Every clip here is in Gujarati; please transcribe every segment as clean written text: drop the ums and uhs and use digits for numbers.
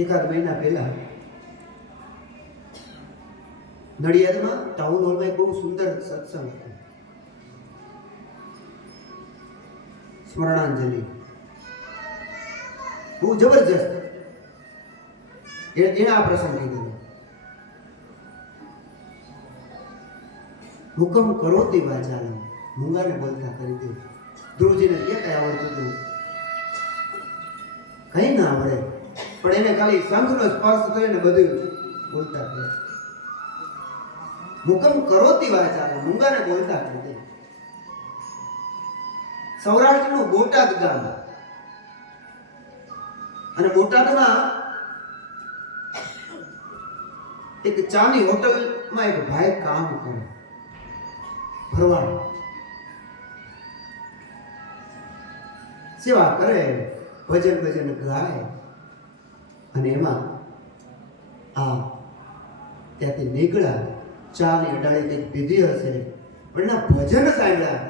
એકાદ મહિના પહેલા નડિયાદમાં ટાઉન હોલમાં એક બહુ સુંદર સત્સંગ હતો. સ્મરણાંજલિ બહુ જબરજસ્ત. એને આ પ્રસંગ કીધો, હુકમ કરો તે વાચાલમ, મૂંગાને બોલતા કરી દે. ધ્રુવજીને કે કઈ આવડતું હતું? કઈ ના આવડે, પણ એને ખાલી શંખનો સ્પર્શ થયો ને બધું બોલતા કરે. હુકમ કરો તે વાચાલમ, મૂંગાને બોલતા કરી દે. સૌરાષ્ટ્રનું બોટાદ ગામ, અને બોટાદમાં એક ચાની હોટલમાં એક ભાઈ કામ કરે, ભરવાડ. સેવા કરે, ભજન ગાય, અને એમાં ત્યાંથી નીકળ્યા. ચાની અડાળી કંઈક પીધી હશે, પણ એના ભજન સાંભળ્યા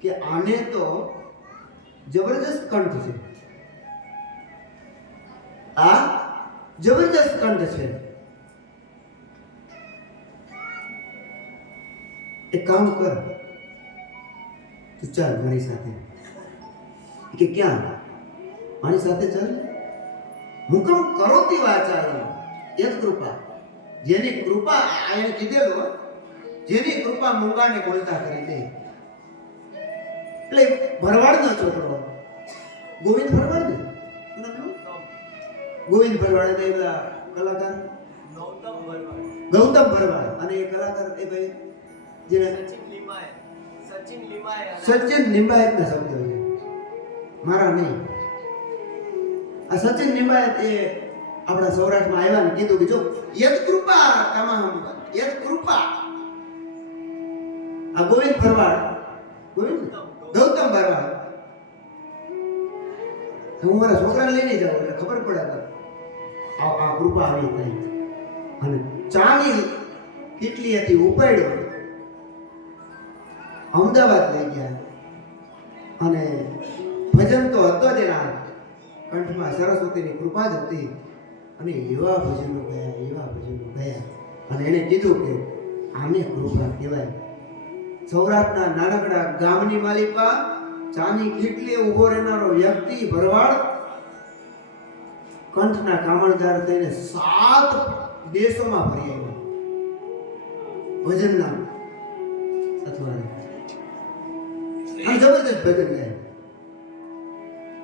કે આને તો જબરજસ્ત કંઠ છે, આ જબરજસ્ત કંઠ છે. એક કામ કર, તું ચાલ મારી સાથે. કે ક્યાં? મારી સાથે ચાલ. હુકમ કરોતી વાચાલમ યત કૃપા, જેની કૃપા આયા કીધેલું, જેની કૃપા મૂંગાને બોલતા કરી દે. એટલે ભરવાડનો છોકરો ગોવિંદ ભરવાડ ને, ગોવિંદ ભરવાડ ને પેલા કલાકાર ગૌતમ ભરવાડ, અને એ કલાકાર એ ભાઈ જેને સચિન લિંબાયત ના શબ્દ છે, મારા નહીં. આ સચિન લિંબાયત એ આપણા સૌરાષ્ટ્રમાં આવ્યા ને કીધું કે જો યત કૃપા તમામ યત કૃપા. આ ગોવિંદ ભરવાડ, ગૌતમ ભરવાડ, હું મારા છોકરાને લઈને જાઉં એટલે ખબર પડે આ કૃપા આવી થઈ. અને ચાની કેટલીથી ઉપાડ્યો, અમદાવાદ લઈ ગયા, અને ભજન તો હતો જ એના કંઠમાં, સરસ્વતીની કૃપા જ હતી. અને એવા ભજનો ગયા, અને એને કીધું કે આને કૃપા કહેવાય. સૌરાષ્ટ્રના નાનકડા ગામની માલિકા, ચાની કેટલી ઉભો રહેનારો વ્યક્તિ ભરવાડ, કંઠના કામણદાર થઈને 7 દેશોમાં ફરી આવ્યો ભજનના સથવારે. અને જબરદસ્ત ભજન ગાય,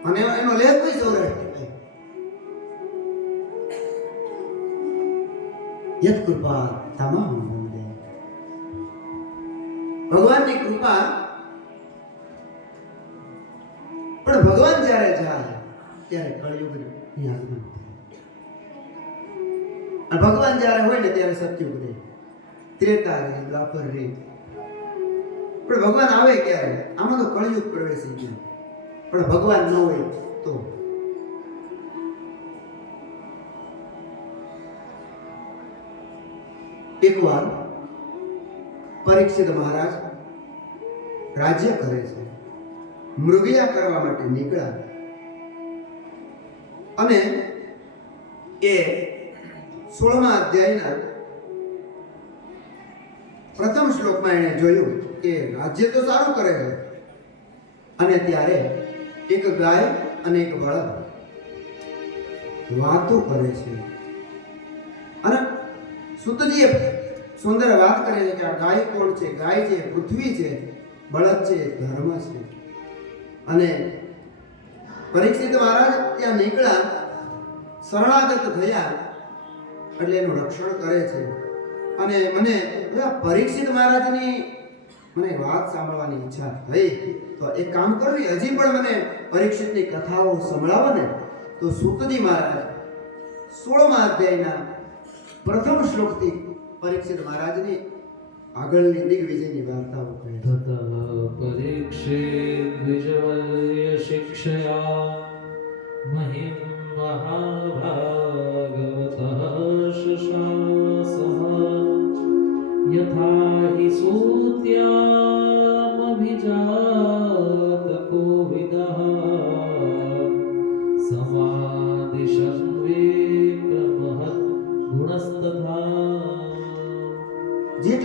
અને એનો લેખ કઈ સૌરાષ્ટ્ર યત કૃપા તમામ વંદે. ભગવાનની કૃપા. પણ ભગવાન જ્યારે જાય ત્યારે કળિયુગની આગમન, અને ભગવાન જ્યારે હોય ને ત્યારે સતયુગ રહે, ત્રેતા રહે, દ્વાપર રહે. પણ ભગવાન આવે ક્યારે? આમાં તો કળિયુગ પ્રવેશી ગયો. પણ ભગવાન ન હોય તો એકવાર પરીક્ષિત મહારાજ રાજ્ય કરે છે, મૃગયા કરવા માટે નીકળ્યા, અને એ 16મા અધ્યાયના પ્રથમ શ્લોકમાં એને જોયું કે રાજ્ય તો સારું કરે છે, અને ત્યારે એક ગાય અને એક બળદ વાતો કરે છે. અને સુતજીએ સુંદર વાત કરે છે કે આ ગાય કોણ છે? ગાય છે પૃથ્વી છે, બળદ છે ધર્મ છે. અને પરીક્ષિત મહારાજ ત્યાં નીકળ્યા, શરણાગત થયા, એટલે એનું રક્ષણ કરે છે. અને મને પરીક્ષિત મહારાજની મને વાત સાંભળવાની ઈચ્છા થઈ, તો એક કામ કરવી, હજી પણ મને પરીક્ષિતની કથાઓ સંભળાવો ને. તો સૂતજી મહારાજ 16મા અધ્યાયના પ્રથમ શ્લોકથી પરીક્ષિત મહારાજની આગળની દિગ્વિજયની વાર્તાઓ કહે. તત પરીક્ષિત દ્વિજવલ્ય શિક્ષયા મહિમ મહાભાગવતઃ શશાસઃ યથા હિ સૂત્યામભિજાત કોવિદઃ સમાદિશં વિપ્ર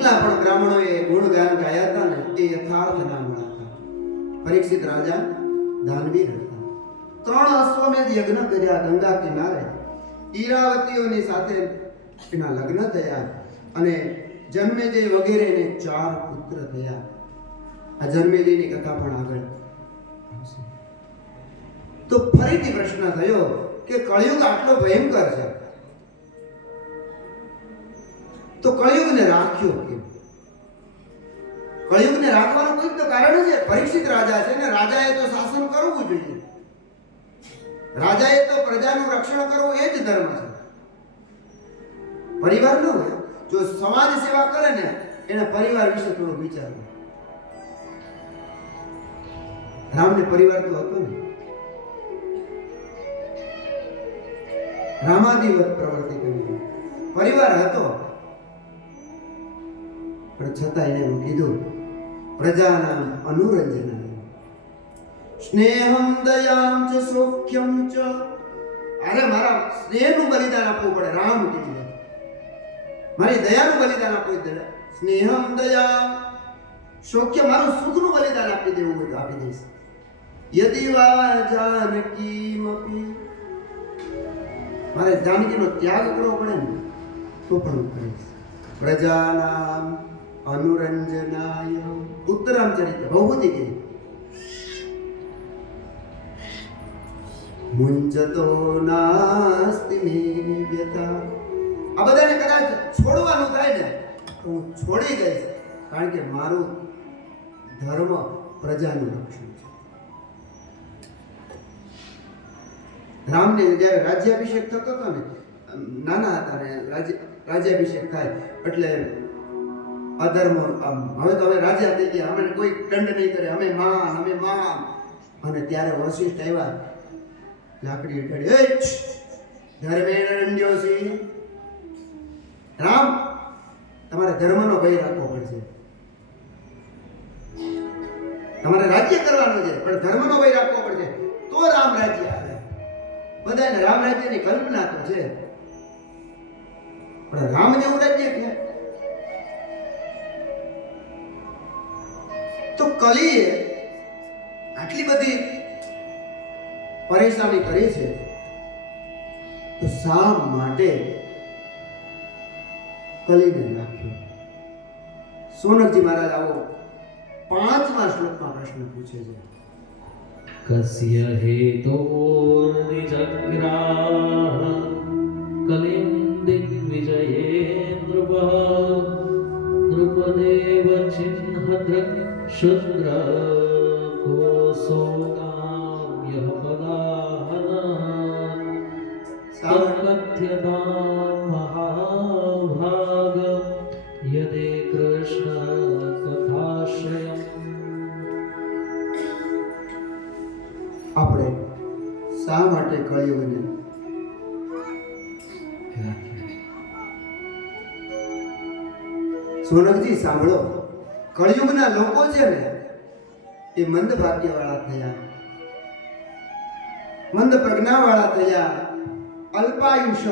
જેટલા પણ બ્રાહ્મણોએ ગુણગાન ગાયા હતા ને એ યથાર્થ ના મળતા. પરીક્ષિત રાજા દાનવીર હતા. 3 અશ્વમેધ યજ્ઞ કર્યા ગંગા કિનારે. ઈરાવતીઓની સાથે એના લગ્ન થયા અને જન્મેજય વગેરેને 4 પુત્ર થયા. આ જન્મેજયની કથા પણ આગળ આવશે. તો ફરીથી પ્રશ્ન થયો કે કળિયુગ આટલો ભયંકર છે તો કળિયુગને રાખ્યો કેમ? કળિયુગને રાખવાનું કોઈ તો કારણ છે. પરીક્ષિત રાજા છે ને, રાજાએ તો શાસન કરવું જોઈએ. રાજાએ તો પ્રજાનું રક્ષણ કરવું એ જ ધર્મ છે. પરિવાર ન હોય, જો સમાજ સેવા કરે ને એને પરિવાર વિશે થોડું વિચારવું. રામને પરિવાર તો હતો ને, રામાદિવત પ્રવૃત્તિ કરી, પરિવાર હતો, પણ છતાં એને કીધું પ્રજાનામ અનુરંજનાય સ્નેહમ દયામ ચ સૌખ્યમ ચ. અરે મારા સ્નેહનું બલિદાન આપવું પડે. રામ કીધું મારી દયાનું બલિદાન આપવું પડે. સ્નેહમ દયા સૌખ્ય, મારું સુખનું બલિદાન આપી દેવું હોય તો આપી દઈશ. યદિ વા જાનકીમપી, મારે જાનકીનો ત્યાગ કરવો પડે ને તો પણ હું કરીશ. પ્રજાનામ અનુરંજનાય. ઉત્તરામ ચરિત્ર બહુમતી કહી મુંજતો નાસ્તિ નિવ્યતા. આ બધાને કદાચ છોડવાનું થાય ને તો હું છોડી દઈશ, કારણ કે મારું ધર્મ પ્રજાનું રક્ષણ છે. રામને જ્યારે રાજ્યાભિષેક થતો હતો ને, નાના હતા ને રાજ્યાભિષેક થાય એટલે અધર્મ, હવે તો હવે રાજા થઈ ગયા, અમે કોઈ દંડ નહીં કરે, અમે મહાન, અમે મહાન. અને ત્યારે વશિષ્ઠ આવ્યા, લાકડી ઉઠાડી, એ ધર્મેણ્યોસી, રામ તમારે ધર્મનો ભય રાખવો પડશે. તમારે રાજ્ય કરવાનું છે પણ ધર્મનો ભય રાખવો પડશે તો રામ રાજ્ય આવે. બધાને રામ રાજ્યની કલ્પના તો છે, પણ રામ જેવું રાજ્ય ક્યાં? તો કલીએ આટલી બધી પરેશાની કરી છે તો શા માટે કલીને રાખ્યો? સોનકજી મહારાજ આવો 5મા શ્લોકમાં પ્રશ્ન પૂછે છે. કસ્ય હેતોર્નિજગ્રાહ કલિં દિગ્વિજયે નૃપઃ નૃપદેવ ચિહ્નદૃક્ શુદ્ર કોસોગામ્યઃ પદાહનાન સંકથ્યતાં મહાભાગ યદે કૃષ્ણ કથાશ્રયમ. આપણે શા માટે કળિયુગને રાખ્યા? સોનકજી સાંભળો, કળિયુગના લોકો છે ને એ મંદ ભાગ્યવાળા થયા, મંદ પ્રજ્ઞાવાળા થયા, અલ્પાયુષ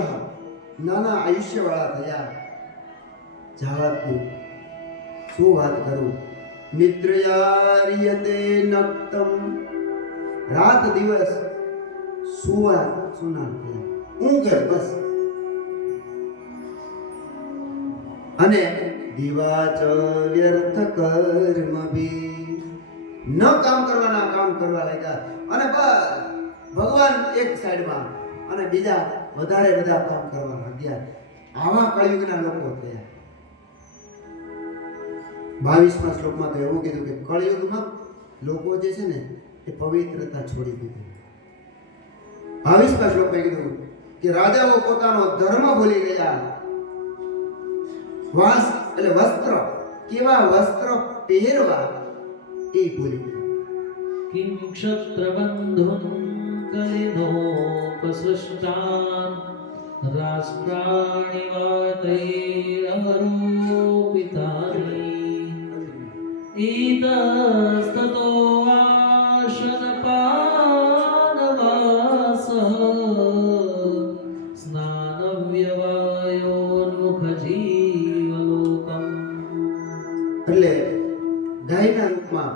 નાના આયુષ્યવાળા થયા. જાવાતું શું વાત કરું, નિદ્રયાર્યતે નક્તમ, રાત દિવસ સુવા સુના થયા, ઊંઘ બસ. અને દિવાચ વ્યર્થ કર્મભી, ન કામ કરવાના કામ કરવા લાગ્યા. અને બસ ભગવાન એક સાઈડમાં અને બીજા વધારે બધા કામ કરવા લાગ્યા. આવા કળિયુગના લોકો થયા. 22મા શ્લોકમાં તો એવું કીધું કે કળિયુગમાં લોકો જે છે ને એ પવિત્રતા છોડી દીધી. 22મા શ્લોકમાં કીધું કે રાજાઓ પોતાનો ધર્મ ભૂલી ગયા. વાસ એટલે વસ્ત્ર, કેવા વસ્ત્ર પહેરવા એ ભૂલી ગયા. કિં ક્ષત્રબંધું કલિનોપસૃષ્ટાન રાષ્ટ્રાણિ વાતૈરરોપિતાનિ ઈતस्ततो વાશનપાનવાસ સ્નાનવ્યવાયોન્મુખજીવલોકम्. એટલે ગાયના રૂપમાં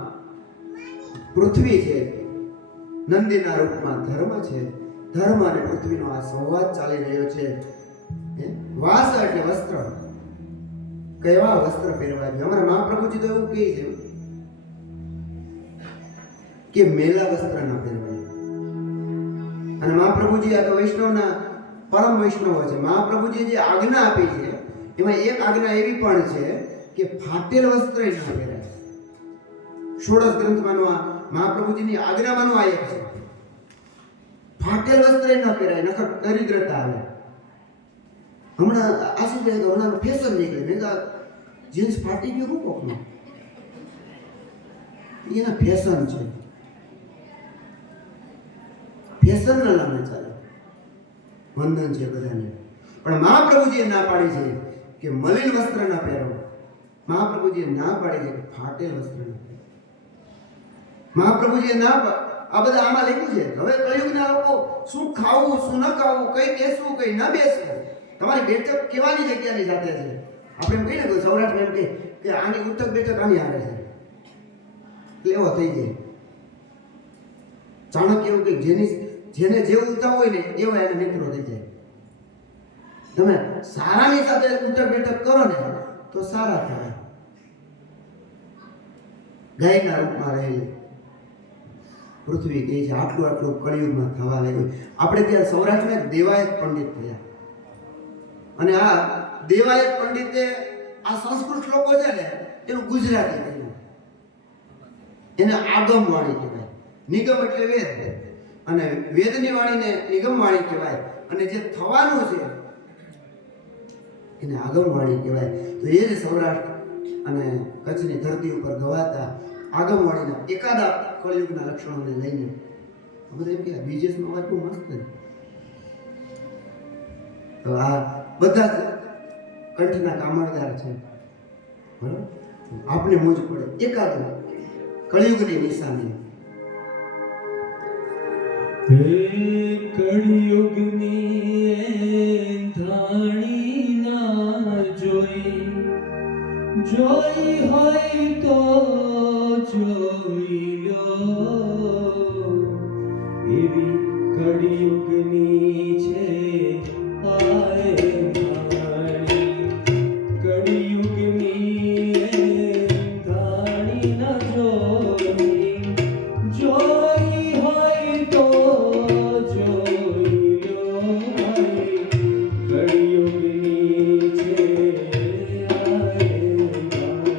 પૃથ્વી છે, નંદીના રૂપમાં ધર્મ છે. ધર્મ અને પૃથ્વીનો આ સંવાદ ચાલી રહ્યો છે. વાસ એટલે વસ્ત્ર. કેવા વસ્ત્ર પહેરવા જોઈએ? અમારા મહાપ્રભુજી તો એવું કહે છે કે મેલા વસ્ત્ર ના પહેરવા. અને મહાપ્રભુજી આ તો વૈષ્ણવના પરમ વૈષ્ણવ છે. મહાપ્રભુજી જે આજ્ઞા આપી છે એમાં એક આજ્ઞા એવી પણ છે કે ફાટેલ વસ્ત્ર ન પહેરાય. ષોડશ ગ્રંથમાંનો આ મહાપ્રભુજીની આજ્ઞામાંનો આ એક છે. ફાટેલ વસ્ત્ર ન પહેરાય, નકર દરિદ્રતા આવે. હમણાં આશી જાય તો હમણાં ફેશન નીકળે. મેં કહ્યું જીન્સ ફાટી ગયું શું કોકનું? એના ફેશન છે. ફેશનના નામે ચાલે. વંદન છે બધાને. પણ મહાપ્રભુજીએ ના પાડી છે કે મલિન વસ્ત્ર ના પહેરો. મહાપ્રભુજીએ ના પાડી છે કે ફાટેલ વસ્ત્ર ના પહેરો. મહાપ્રભુજીએ ના આ બધા આમાં લખ્યું છે. હવે કળિયુગના લોકો શું ખાવું, શું ન ખાવું, કઈ બેસવું, કઈ ન બેસવું, તમારી બેઠક કેવાની જગ્યાની સાથે છે. આપણે એમ કહીએ ને સૌરાષ્ટ્રમાં એમ કે આની ઉઠક બેઠક આની હારે છે, એવો થઈ જાય. ચાણક્ય એવું કે જેને જે ઉઠતા હોય ને એવો એને મિત્રો થઈ જાય. તમે સારાની સાથે ઉઠક બેઠક કરો ને તો સારા થાય. ગાયના રૂપમાં રહેલી પૃથ્વી કહે છે આટલું આટલું કળિયુગમાં થવા લાગ્યું. આપણે ત્યાં સૌરાષ્ટ્રમાં દેવાયત પંડિત થયા. અને આ દેવાયત પંડિતે આ સંસ્કૃત શ્લોકો છે ને એનું ગુજરાતી કર્યું. એને આગમ વાણી કહેવાય. નિગમ એટલે વેદ, અને વેદની વાણીને નિગમ વાણી કહેવાય. અને જે થવાનું છે એને આગમ વાણી કહેવાય. તો એ જ સૌરાષ્ટ્ર અને કચ્છની ધરતી ઉપર ગવાતા આગમ વાણીના એકાદા કળિયુગના લક્ષણોને લઈને બધા એમ કે બીજેસનો અવાજ બહુ મસ્ત છે. તો આ બધા જ કંઠના કામણદાર છે. બરાબર, આપણે મોજ પડે એકાદું કળિયુગની નિશાની. હે કળિયુગની ધાણી ના જોઈ, જોઈ હોય તો જોઈ લો. એવી કળિયુગની છે આય ધાણી. કળિયુગની ધાણી ના જોઈ, જોઈ હોય તો જોઈ લો. કળિયુગની છે આય ધાણી.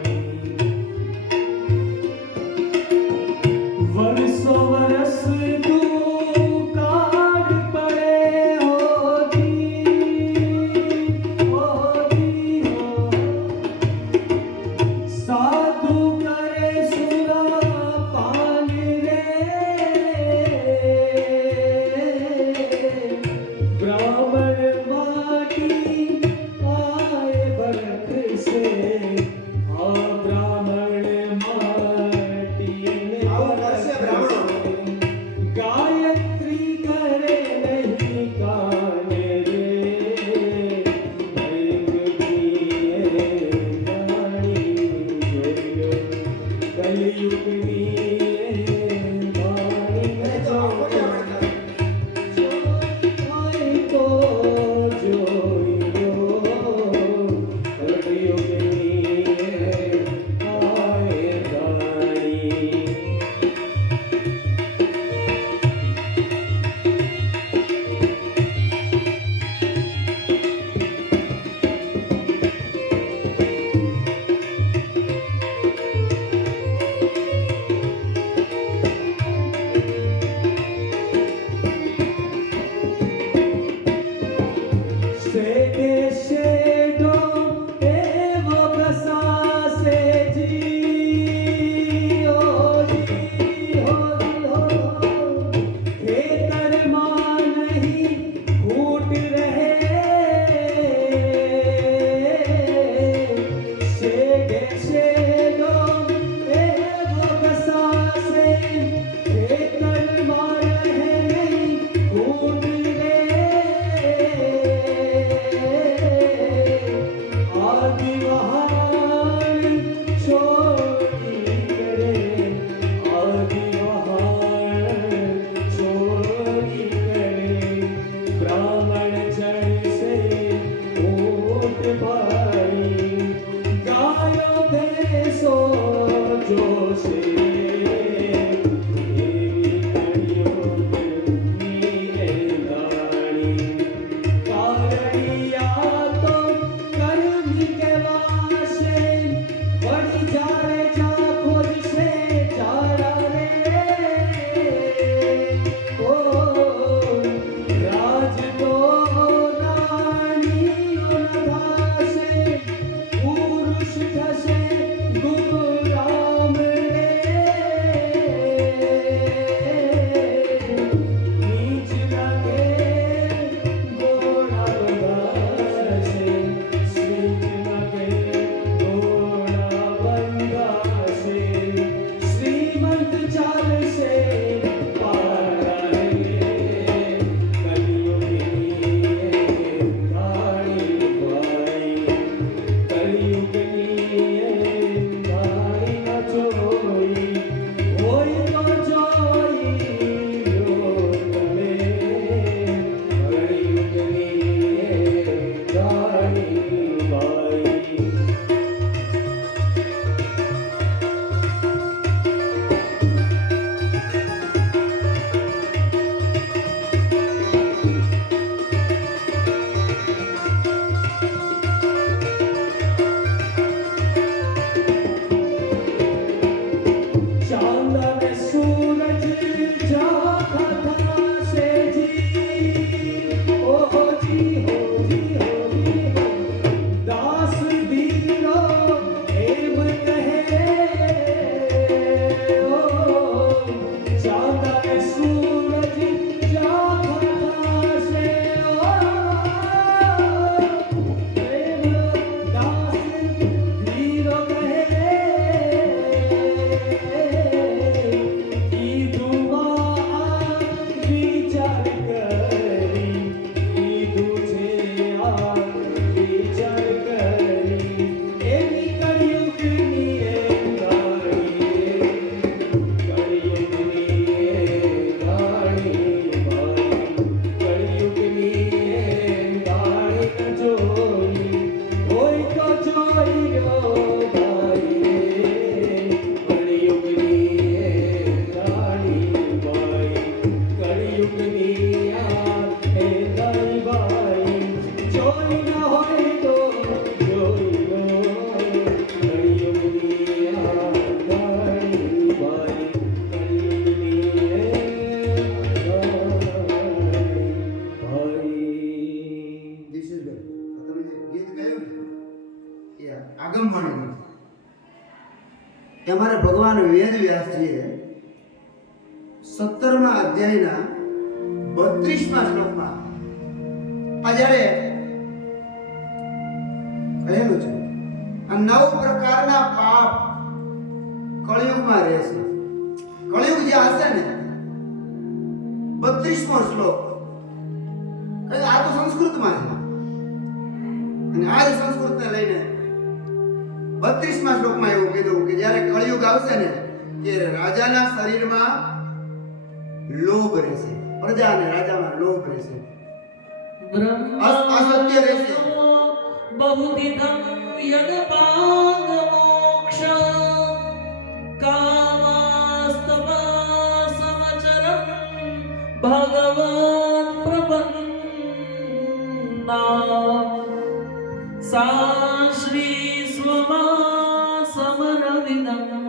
જોઈ ન હોય તો જોઈ લો કળિયુગની આ ઘડી બાઈ કળિયુગની એ ભાઈ દિશેશભાઈ, આ તમે જે ગીત ગાયું ને એ આગમવાણી એ અમારા ભગવાન વેદ વ્યાસજીએ 17મા અધ્યાયના 32મા શ્લોકમાં આ જ્યારે કહેલું છે આ 9 પ્રકારના પાપ કળિયુગમાં રહેશે. કળિયુગ જે હશે ને 32મો શ્લોક આ તો સંસ્કૃતમાં છે અને આ જ સંસ્કૃતને લઈને 32મા શ્લોકમાં એવું કીધું કે જ્યારે કળિયુગ આવશે ને ત્યારે રાજાના શરીરમાં લોભ રહેશે, પ્રજા અને રાજામાં લોભ રહેશે, અસત્ય રહેશે, बहुविधं यदपाद मोक्ष कामस्तपासमचरं भगवत् प्रपन्ना सा श्री स्वमासमरविदं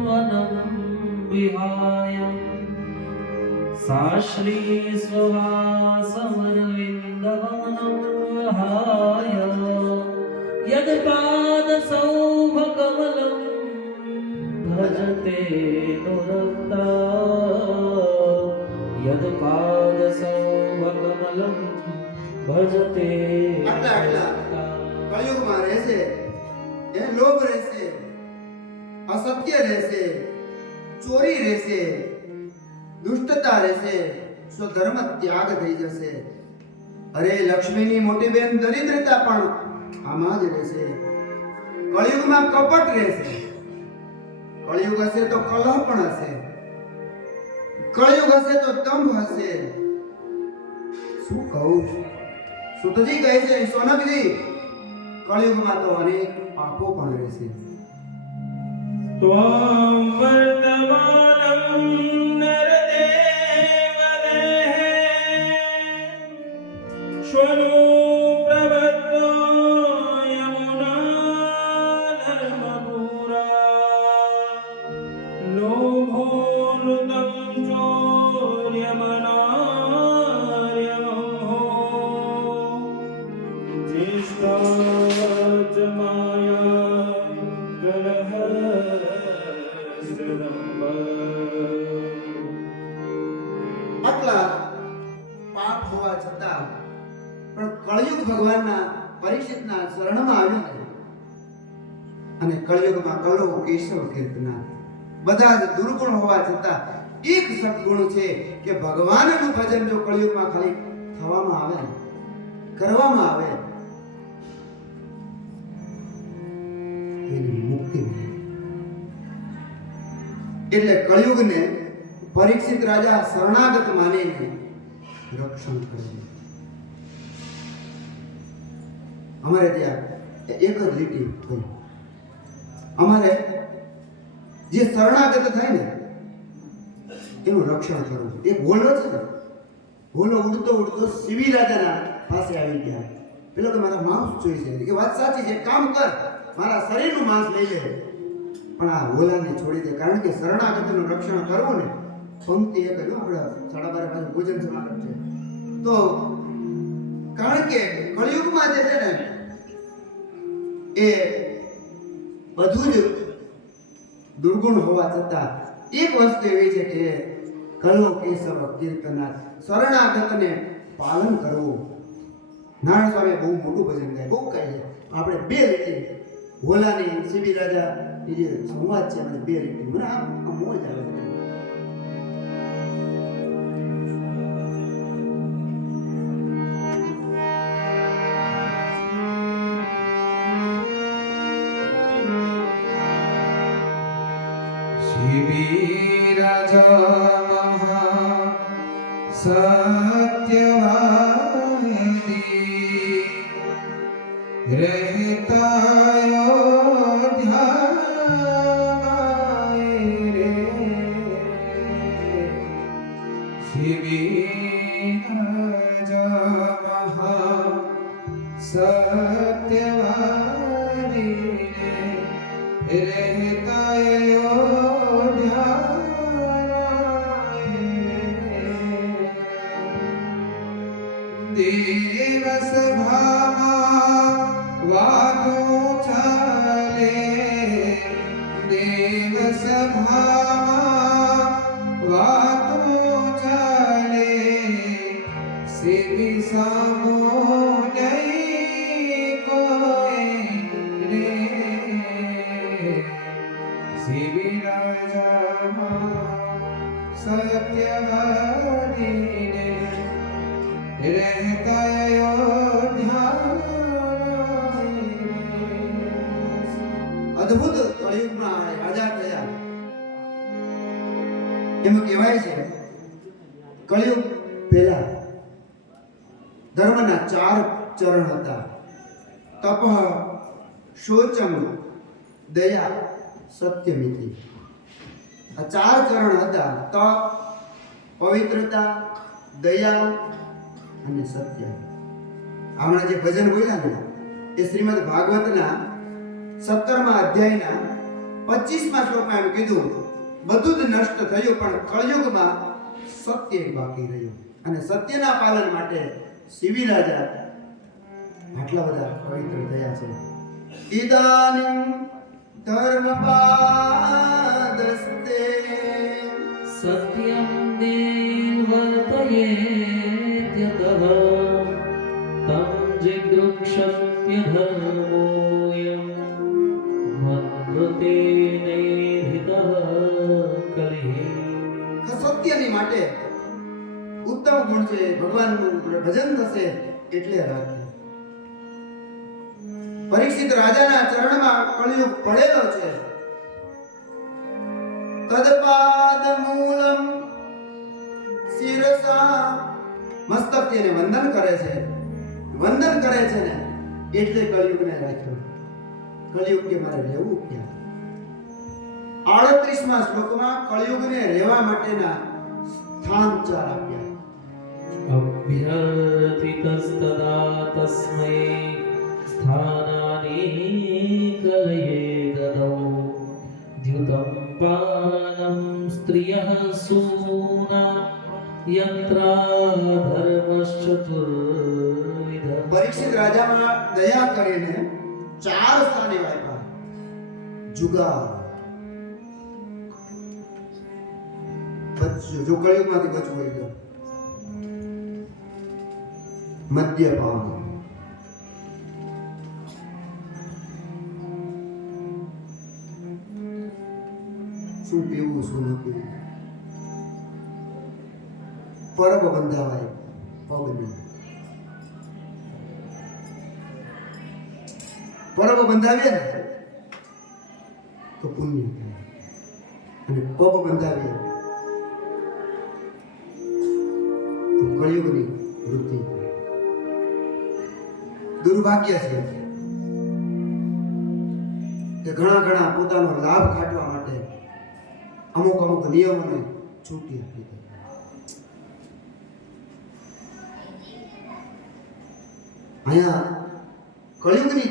वनं विहाय सा श्री स्ववासमरविन्दवनं विहाय यत्पादसौभकमलं भजते नुरक्ता यत्पादसौभकमलं भजते આટલા કળિયુગમાં રહેશે એ લોભ રહેશે, અસત્ય રહેશે, ચોરી રહેશે, દુષ્ટતા રહેશે, સ્વધર્મ ત્યાગ થઈ જશે. અરે લક્ષ્મીની મોટી બેન દરિદ્રતા પણ આમાં જ રહેશે. કળિયુગમાં કપટ રહેશે, કળિયુગ હશે તો કલહ પણ હશે, કળિયુગ હશે તો દંભ હશે. શું કહું? સુતજી કહે છે સોનકજી કળિયુગમાં તો અનેક પાપો પણ રહેશે. त्वं वर्तमानं नरदेवदेः स्वरूपवतो यमुना धर्मपुरा लोभोनुतं चोर्यमनार्यमहो આટલા પાપ હોવા છતાં પણ કળિયુગ ભગવાનના પરીક્ષિતના શરણમાં આવ્યું ને અને કળિયુગમાં કલો કેશવ કીર્તના બધા જ દુર્ગુણ હોવા છતાં એક સદગુણ છે કે ભગવાનનું ભજન જો કળિયુગમાં ખાલી થવામાં આવે ને કરવામાં આવે એની મુક્તિ મળે. એટલે કળિયુગને પરીક્ષિત રાજા શરણાગત માનીને રક્ષણ કરે. અમારે ત્યાં એક જ લીટી થઈ. અમારે જે શરણાગત થાય ને એનું રક્ષણ કરવું. એક હોલો છે ને, હોલો ઉડતો ઉડતો શિવી રાજાના પાસે આવી ગયા. પેલો તો મારા માંસ જોઈ છે કે વાત સાચી છે, કામ કર, મારા શરીરનું માંસ લઈ લે, પણ આ હોલાને છોડી દે. કારણ કે શરણાગતનું રક્ષણ કરવું ને પંક્તિ એક જ આપણા 12:30 પાસે ભોજન સમાગમ છે. તો કારણ કે કળિયુગમાં જે છે ને એ બધું જ દુર્ગુણ હોવા છતાં એક વસ્તુ એવી છે કે કલો કેશવ કીર્તના શરણાગતને પાલન કરવું. નારાયણ સ્વામી બહુ મોટું ભજન ગાય, બહુ કહે છે. આપણે બે લીટી હોલાની શિબી રાજા એ જે સંવાદ છે મને બે લીટી મને આમ મોજ આવે છે. शिबी राजा महा सत्यवादी रहता अयोध्या रे शिबी राजा महा રહેતા અયોધ્યા દેવસભામાં વાતો ચાલે દેવસભામાં વાતો ચાલે સેવી સામો નહીં કોઈ રે સેવી રાજા સત્યવાદીને રહેતા અદ્ભુત કળિયુગમાં રાજા થયા. એમાં કહેવાય છે કળિયુગ પહેલા ધર્મના 4 ચરણ હતા: તપ, શૌચમ, દયા, સત્યમિતિ. આ 4 ચરણ હતા: તપ, પવિત્રતા, દયા અને સત્ય. હમણાં જે ભજન બોલ્યા ને એ શ્રીમદ ભાગવતના 17મા અધ્યાયના 25મા શ્લોકમાં એમ કીધું, બધું જ નષ્ટ થયું પણ કળયુગમાં સત્ય બાકી રહ્યું. અને સત્યના પાલન માટે શિવી રાજા આટલા બધા પવિત્ર થયા છે. ઇદાનીમ ધર્મપાદસ્તે સત્યમ દેવતયેત્યતઃ તં જિગૃક્ષત્યધર્મોऽયં મન્મતેનેધિતઃ કલિઃ. સત્યની માટે ઉત્તમ ગુણ છે. ભગવાનનું ભજન થશે એટલે રાખે. પરીક્ષિત રાજાના ચરણમાં કળિયુગ પડેલો છે. તદપાદ મૂલમ શિરસા, મસ્તકથી એને વંદન કરે છે. વંદન કરે છે ને એટલે કળિયુગને રાખ્યો. કળિયુગ કે મારે રહેવું ક્યાં? 38મા શ્લોકમાં કળિયુગને રહેવા માટેના સ્થાન 4 આપ્યા. અભ્યર્થિતસ્તદા તસ્મૈ સ્થાનાની કલયે દદૌ દ્યુતં પાનં સ્ત્રિયઃ સૂના યત્રા ધર્મશ્ચતુર્વિધ. પરીક્ષિત રાજામાં દયા કરીને 4 સ્થાન એવા આપ્યા: જુગાર, જો કળિયુગમાંથી બચવું હોય તો મદ્યપાન, શું પીવું શું ન પીવું, પરબ બંધાવાય પગની, પરબ બંધાવીએ ને તો પુણ્ય થાય, અને પગ બંધાવીએ તો કળિયુગની વૃત્તિ. દુર્ભાગ્ય છે કે ઘણા પોતાનો લાભ કાઢવા માટે અમુક નિયમોને છૂટી આપી દે. અહીંયા કળિયુગની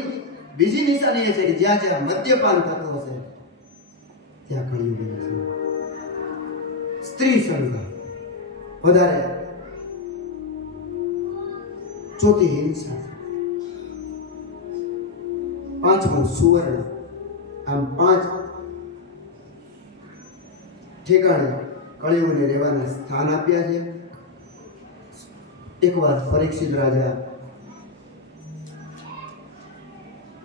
બીજી નિશાની એ છે કે જ્યાં જ્યાં મદ્યપાન થતું હશે ત્યાં કળિયુગ છે. સ્ત્રી સંગ વધારે, ચોથી હિંસા, 5મું સુવર્ણ. આમ 5 ઠેકાણે કળિયુગને રહેવાના સ્થાન આપ્યા છે. એકવાર પરીક્ષિત રાજા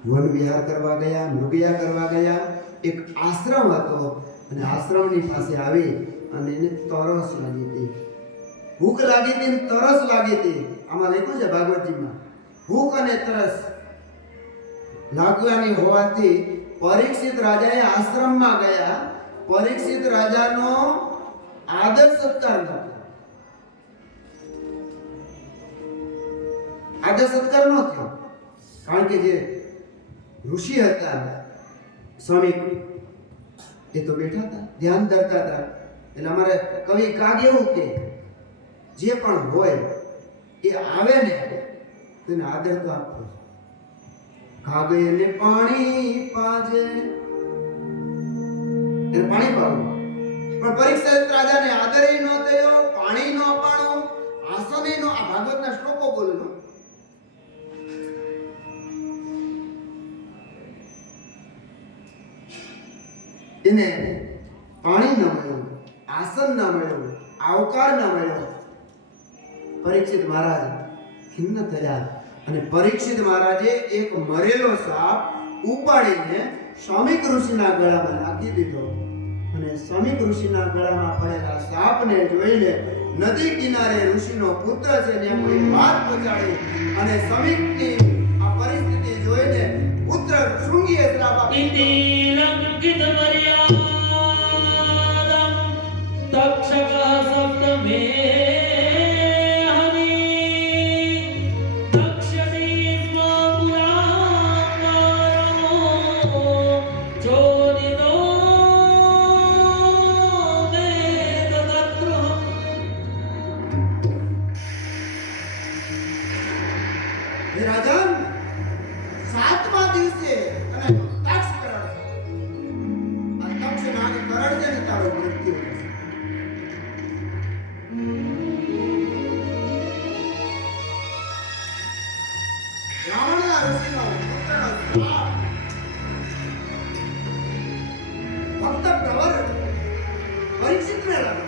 વન વિહાર કરવા ગયા, મૃગયા કરવા ગયા. એક આશ્રમ હતો અને આશ્રમની પાસે આવી અને એને તરસ લાગી હતી, ભૂખ લાગી હતી ને તરસ લાગી હતી. આમાં લખ્યું છે ભાગવતજીમાં, ભૂખ અને તરસ લાગવાની હોવાથી પરીક્ષિત રાજાએ આશ્રમમાં ગયા. પરીક્ષિત રાજાનો આદર સત્કાર ન થયો. આદર સત્કાર ન થયો કારણ કે જે ઋષિ હતા સ્વામી એ તો બેઠા હતા, ધ્યાન ધરતા હતા. એટલે અમારે કવિ કાગ એવું કે જે પણ હોય એ આવે ને તેને આદર તો આપવો. ખાગયને પાણી પાજે, એને પાણી પાવું. પણ પરીક્ષિત રાજાને આદરે ન થયો, પાણી ન અપાણો, આસને નો. આ ભાગવતના શ્લોકો બોલેલો. એને પાણી ન મળ્યું, આસન ન મળ્યું, આવકાર ન મળ્યો. પરીક્ષિત મહારાજ ખિન્ન થયા અને પરીક્ષિત મહારાજે એક મરેલો સાપ ઉપાડીને શમીક ઋષિના ગળામાં નાખી દીધો. અને શમીક ઋષિના ગળામાં પડેલા સાપને જોઈને નદી કિનારે ઋષિનો પુત્ર છે ત્યાં કોઈ વાત પહોંચાડી અને શમીકની આ પરિસ્થિતિ જોઈને પુત્ર શૃંગીએ શ્રાપ આપ્યો. इति लङ्कित मर्यादं तक्षकः सप्तमे हरि तक्षति स्म पुराङ्गारो चोदितो वेदतद्रुहम्. હે રાજન, 7મા દિવસે અને તક્ષ કરણ છે. આ તક્ષ નાગે કરણ છે ને તારો મૃત્યુ થશે. બ્રાહ્મણના ઋષિનો પુત્રનો શ્રાપ ફક્ત પ્રવર પરીક્ષિતને લાગ્યો.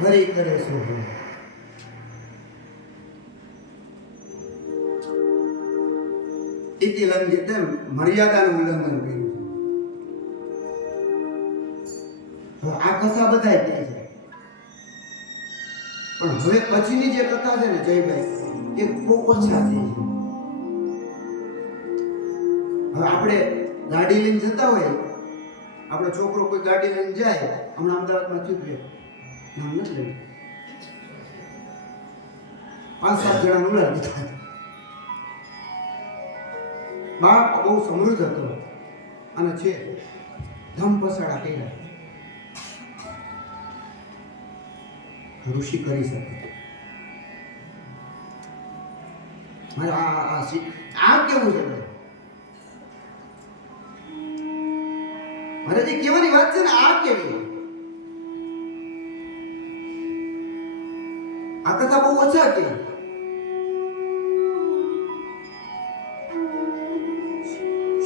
હરિ કરે શોભો. ઇતિ લંઘિત, મર્યાદાનું ઉલ્લંઘન કર્યું છે. હવે આ કથા બધાય કહે છે, પણ હવે પછીની જે કથા છે ને જયભાઈ, એ બહુ ઓછા થઈ છે. હવે આપણે ગાડી લઈને જતા હોય, આપણો છોકરો કોઈ ગાડી લઈને જાય, હમણાં અમદાવાદમાં થયું હતું, નામ નથી લેવું, 5-7 જણા ઉલાડી દીધા. બાપ બહુ સમૃદ્ધ હતો અને છે ધમ પસાડા કર્યા. ઋષિ કરી શકે. મારે આ કેવું છે મારે જે કહેવાની વાત છે ને, આ કેવી. આ કથા બહુ ઓછા કે.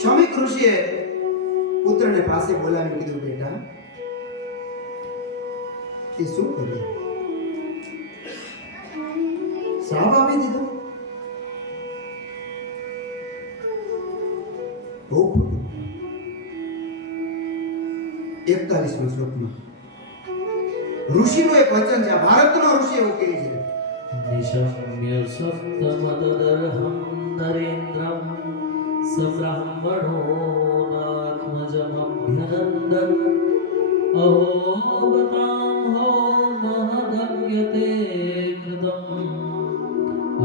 શમીક ઋષિએ પુત્રને પાસે બોલાવી કીધું, બેટા તે શું કર્યું? શ્રાપ આપી દીધો? બહુ ખોટું. 41મા શ્લોકમાં ઋષિનું એક વચન છે. ભારતનો ઋષિ એવું કહે છે, निशम्य सप्तमदर्हं नरेन्द्रं सब्राह्मणो नात्मजमभ्यनन्दन् अहोवतां हो महदज्ञते कृतम्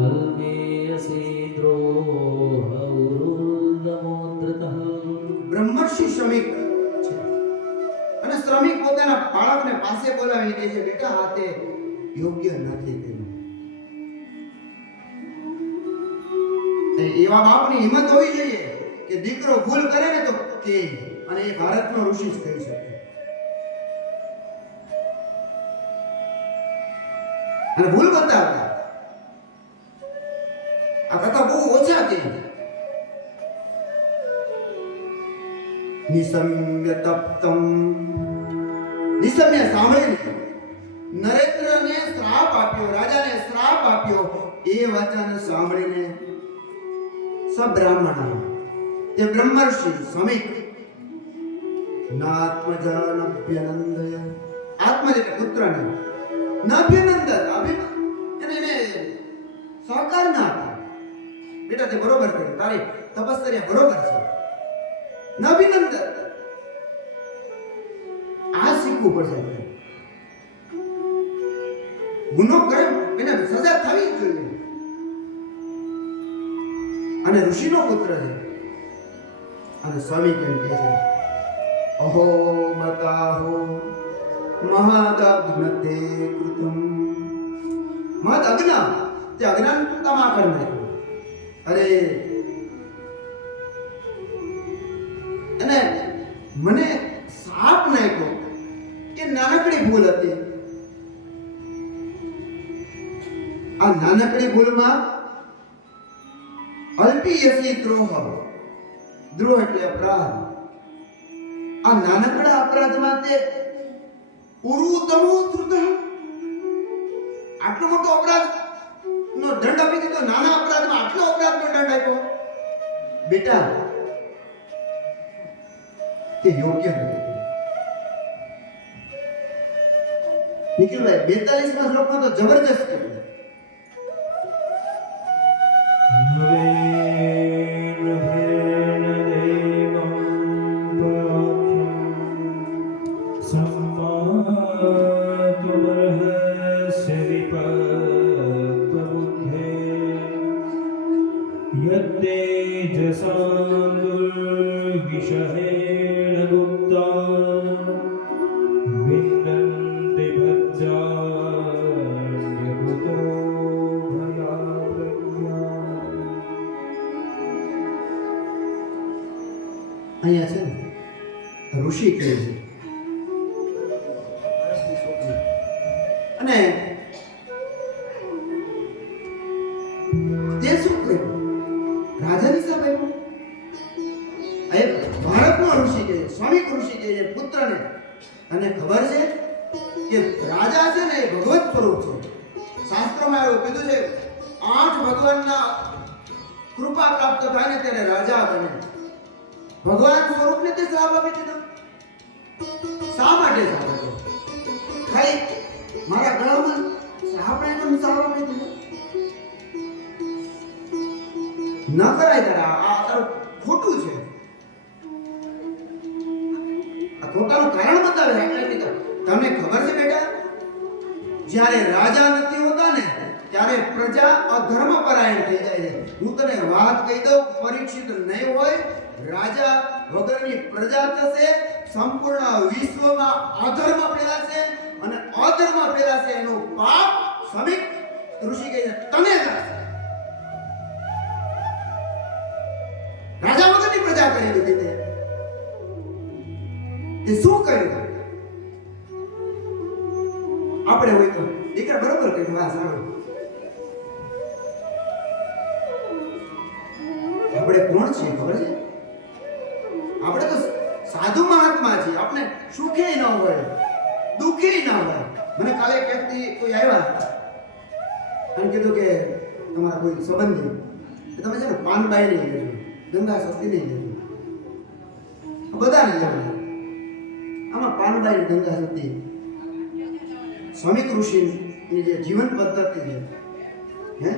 अल्पेयसीद्रोहौरुदमोद्रतः. બ્રહ્મર્ષિ શ્રમિક છે અને શ્રમિક પોતાના બાળકને પાસે બોલાવીને કહે છે, બેટા આ તે યોગ્ય નથી તેનું. એવા બાપની હિંમત હોવી જોઈએ કે દીકરો ભૂલ કરે ને તો કે, અને એ ભારતનો ઋષિ જ કહી શકે. અને ભૂલ બતાવે. આ કથા બહુ ઓછા છે. નિસમ્ય તપ્તમ, નિસમ્ય સાંભળીને નરેન્દ્રને શ્રાપ આપ્યો, રાજાને શ્રાપ આપ્યો. એ વચન સાંભળીને સબ્રાહ્મણ, તે બ્રહ્મર્ષિ સમીક, નાત્મજન અભ્યનંદય, આત્મજ એટલે પુત્રને નાભ્યનંદન, એને સહકાર ના આપ્યો. બેટા તે બરોબર કર્યું, તારી તપશ્ચર્યા બરોબર છે, નાભિનંદન. આ શીખવું પડશે. ગુનો કરે એને સજા થવી જ જોઈએ. અને ઋષિનો પુત્ર છે. અને સ્વામી કેમ કહે છે, અહો મતાહો મહાદગ્નતે કૃતમ મદ અજ્ઞાન, તે અજ્ઞાનતામાં કરી નાખ્યું. અરે અને મને સાપ નાખ્યો કે નાનકડી ભૂલ હતી. આ નાનકડી ભૂલમાં અલ્પીયસી દ્રોહ, દ્રોહ એટલે અપરાધ. આ નાનકડા અપરાધમાં તે ઉરુતમો ધૃત, આટલો મોટો અપરાધ નો દંડ આપી દીધો. નાના અપરાધમાં આટલો અપરાધનો દંડ આપ્યો. બેટા તે યોગ્ય નથી. નિખિલભાઈ 42માં શ્લોકમાં તો જબરજસ્ત કર્યું. અહીંયા છે ને ઋષિ કહે છે અને તે શું કર્યું? રાજાની સામે એક ભારતનો ઋષિ કહે છે, શ્રમિક ઋષિ કહે છે પુત્રને. અને ખબર છે કે રાજા છે ને એ ભગવત સ્વરૂપ છે. શાસ્ત્રોમાં એવું કીધું છે 8 ભગવાનના કૃપા પ્રાપ્ત થાય ને ત્યારે રાજા બને. ભગવાન સ્વરૂપને તે શ્રાપ આપી દીધો. શા માટે શ્રાપ આપ્યો? ખાલી મારા ગળામાં શ્રાપ આપ્યો, શ્રાપ આપી દીધો. ન કરાય તારા, આ તારું ખોટું છે. આ ખોટાનું કારણ બતાવે એટલે કે તમને ખબર છે બેટા, જ્યારે રાજા નથી હોતા ને ત્યારે પ્રજા અધર્મ પરાયણ થઈ જાય છે. હું તને વાત કહી દઉં, પરીક્ષિત નહીં હોય, રાજા વગરની પ્રજા થશે, સંપૂર્ણ વિશ્વમાં અધર્મ ફેલાશે અને અધર્મ ફેલાશે એનું પાપ શ્રમિક ઋષિ કહે છે તને થશે. રાજા વગરની પ્રજા કરી દીધી. તે શું કર્યું? આપણે હોય તો દીકરા બરોબર કહ્યું, હા સારું. આપણે કોણ છીએ ખબર છે? આપણે તો સાધુ મહાત્મા છીએ. આપણે સુખે ન હોય, દુઃખે ન હોય. મને કાલે એક વ્યક્તિ કોઈ આવ્યા અને કીધું કે તમારા કોઈ સંબંધી કે તમે છે ને પાનબાઈ નહીં લેજો, ગંગા સતી નહીં લેજો. બધાને જવાય. આમાં પાનબાઈ ગંગા સતી શ્રમિક ઋષિની જે જીવન પદ્ધતિ છે, હે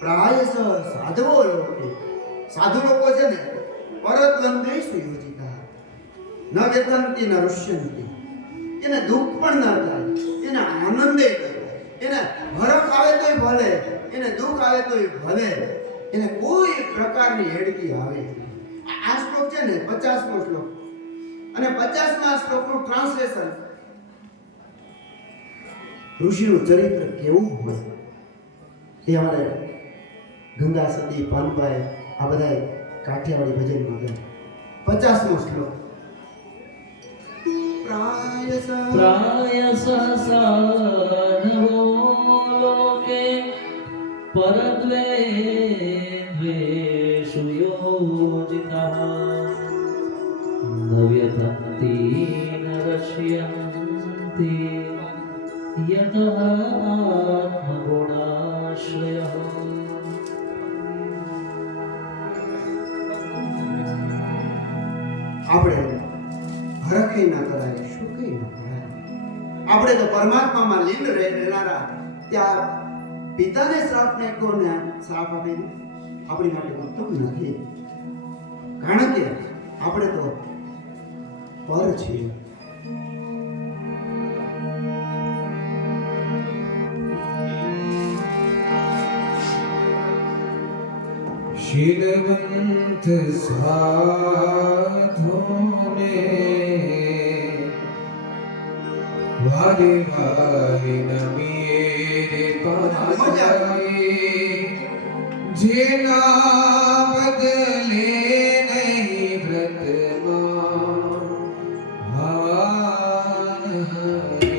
પ્રાયશ સાધવો લોકો, સાધુ લોકો છે ને પરદ્વંદ્વેષુ યોજિતા ન વ્યથંતિ ન રુષ્યંતિ. એને દુઃખ પણ ન થાય, એને આનંદે થાય, એને હરખ આવે તોય ભલે, એને દુઃખ આવે તોય ભલે, એને કોઈ પ્રકારની હેડકી આવે. આ શ્લોક છે ને 50મો શ્લોક અને 50મા શ્લોકનું ટ્રાન્સલેશન ઋષિનું ચરિત્ર કેવું હોય એ અમારે ગંગા સતી, પાનબાઈ આ બધા કાઠિયાવાડી ભજનમાં ગયા. 50મો શ્લોક પ્રાયસ સાધવો લોકે પરદ્વેષુ યોજિતઃ ન વ્યથંતિ ન રશ્યન્તિ યતઃ આત્મગુણાશ્રયઃ. આપણે હરખે ના કરાય, સુખે ના કરાય. આપણે તો પરમાત્મામાં લીન રહેનારા ત્યાં પિતાને શ્રાપ નાખ્યો ને શ્રાપ આપી આપણી માટે ઉત્તમ નથી. કારણ કે આપણે તો પર છીએ. शीलवंत साधोने वारे वारे नमिये पार મજા જેના બદલે નહીં વ્રતમાં ભાન હરે.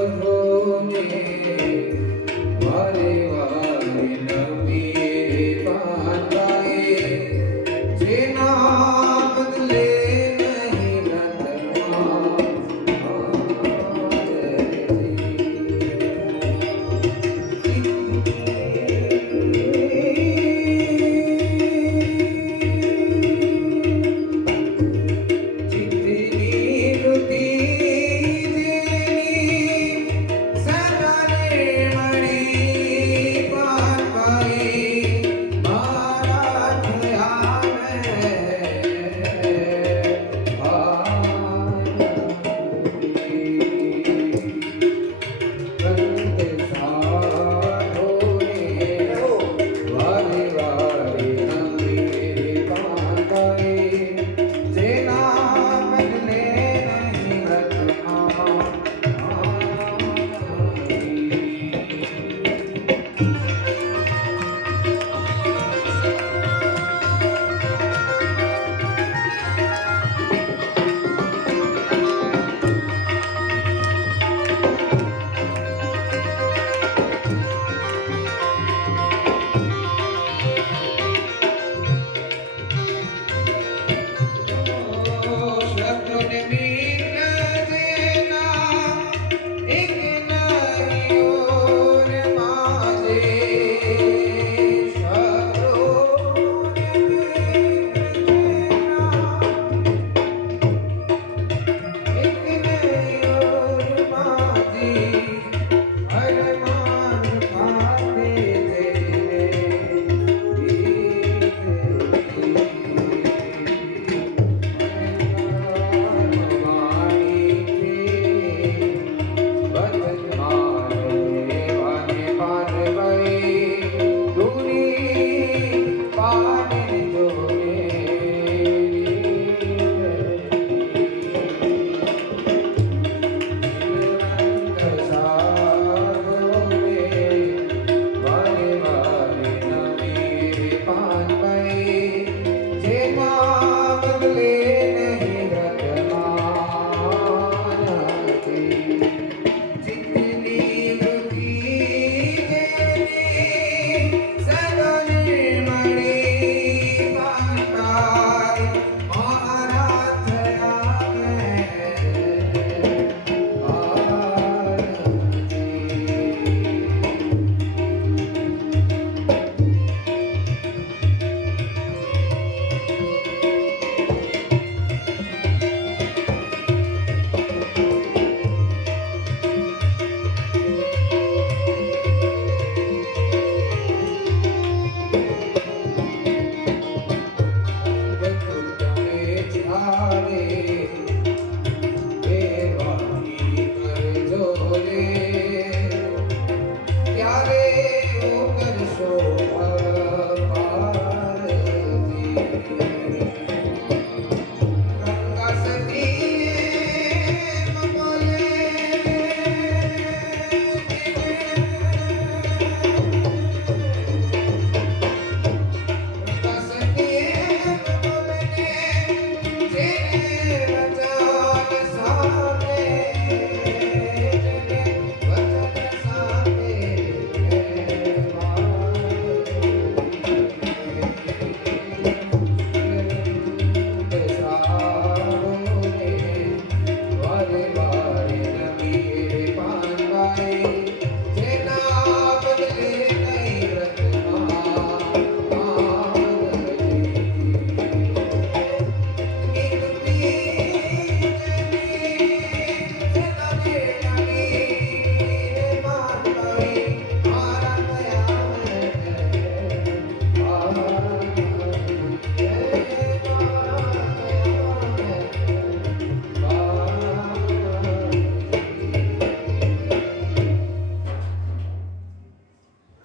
સાધોને વારે વારે નમીએ પાતાએ જેના બદલે નહીં વ્રતમાં ચિત્તની વૃત્તિ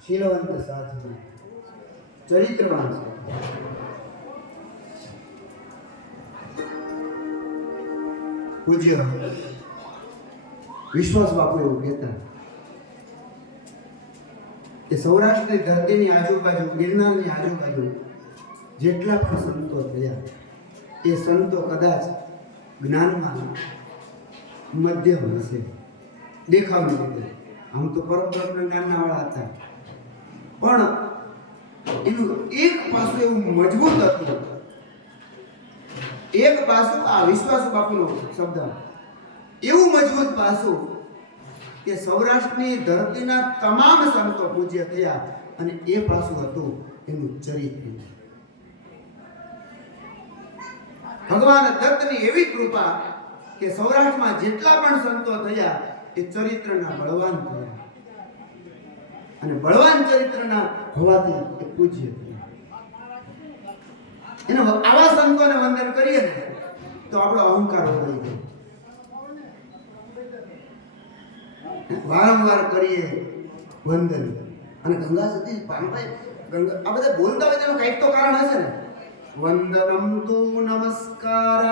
શીલવંત સાધુ ચરિત્રવાન છે. પૂજ્ય વિશ્વાસ બાપુ એવું કહેતા કે સૌરાષ્ટ્રની ધરતીની આજુબાજુ, ગિરનારની આજુબાજુ જેટલા પણ સંતો થયા એ સંતો કદાચ જ્ઞાનમાં મધ્યમ હશે, દેખાવની રીતે. આમ તો પરબ્રહ્મ જ્ઞાનના વાળા હતા, પણ એનું એક પાસું એવું મજબૂત હતું. એક પાસું આ વિશ્વાસુ બાપુનો શબ્દ, એવું મજબૂત પાસું કે સૌરાષ્ટ્રની ધરતીના તમામ સંતો પૂજ્ય થયા, અને એ પાસું હતું એનું ચરિત્ર. ભગવાન દત્તની એવી કૃપા કે સૌરાષ્ટ્રમાં જેટલા પણ સંતો થયા એ ચરિત્રના બળવાન થયા, અને બળવાન ચરિત્રના હોવાથી એ પૂજ્ય થયા. એને આવા સંતોને વંદન કરીએ ને તો આપણો અહંકાર ઓગળી જાય. વારંવાર કરીએ વંદન. અને ગંગા સતી પાનભાઈ, ગંગા આ બધા બોલતા હોય તેનું કંઈક તો કારણ હશે ને. વંદનમ તુ નમસ્કાર,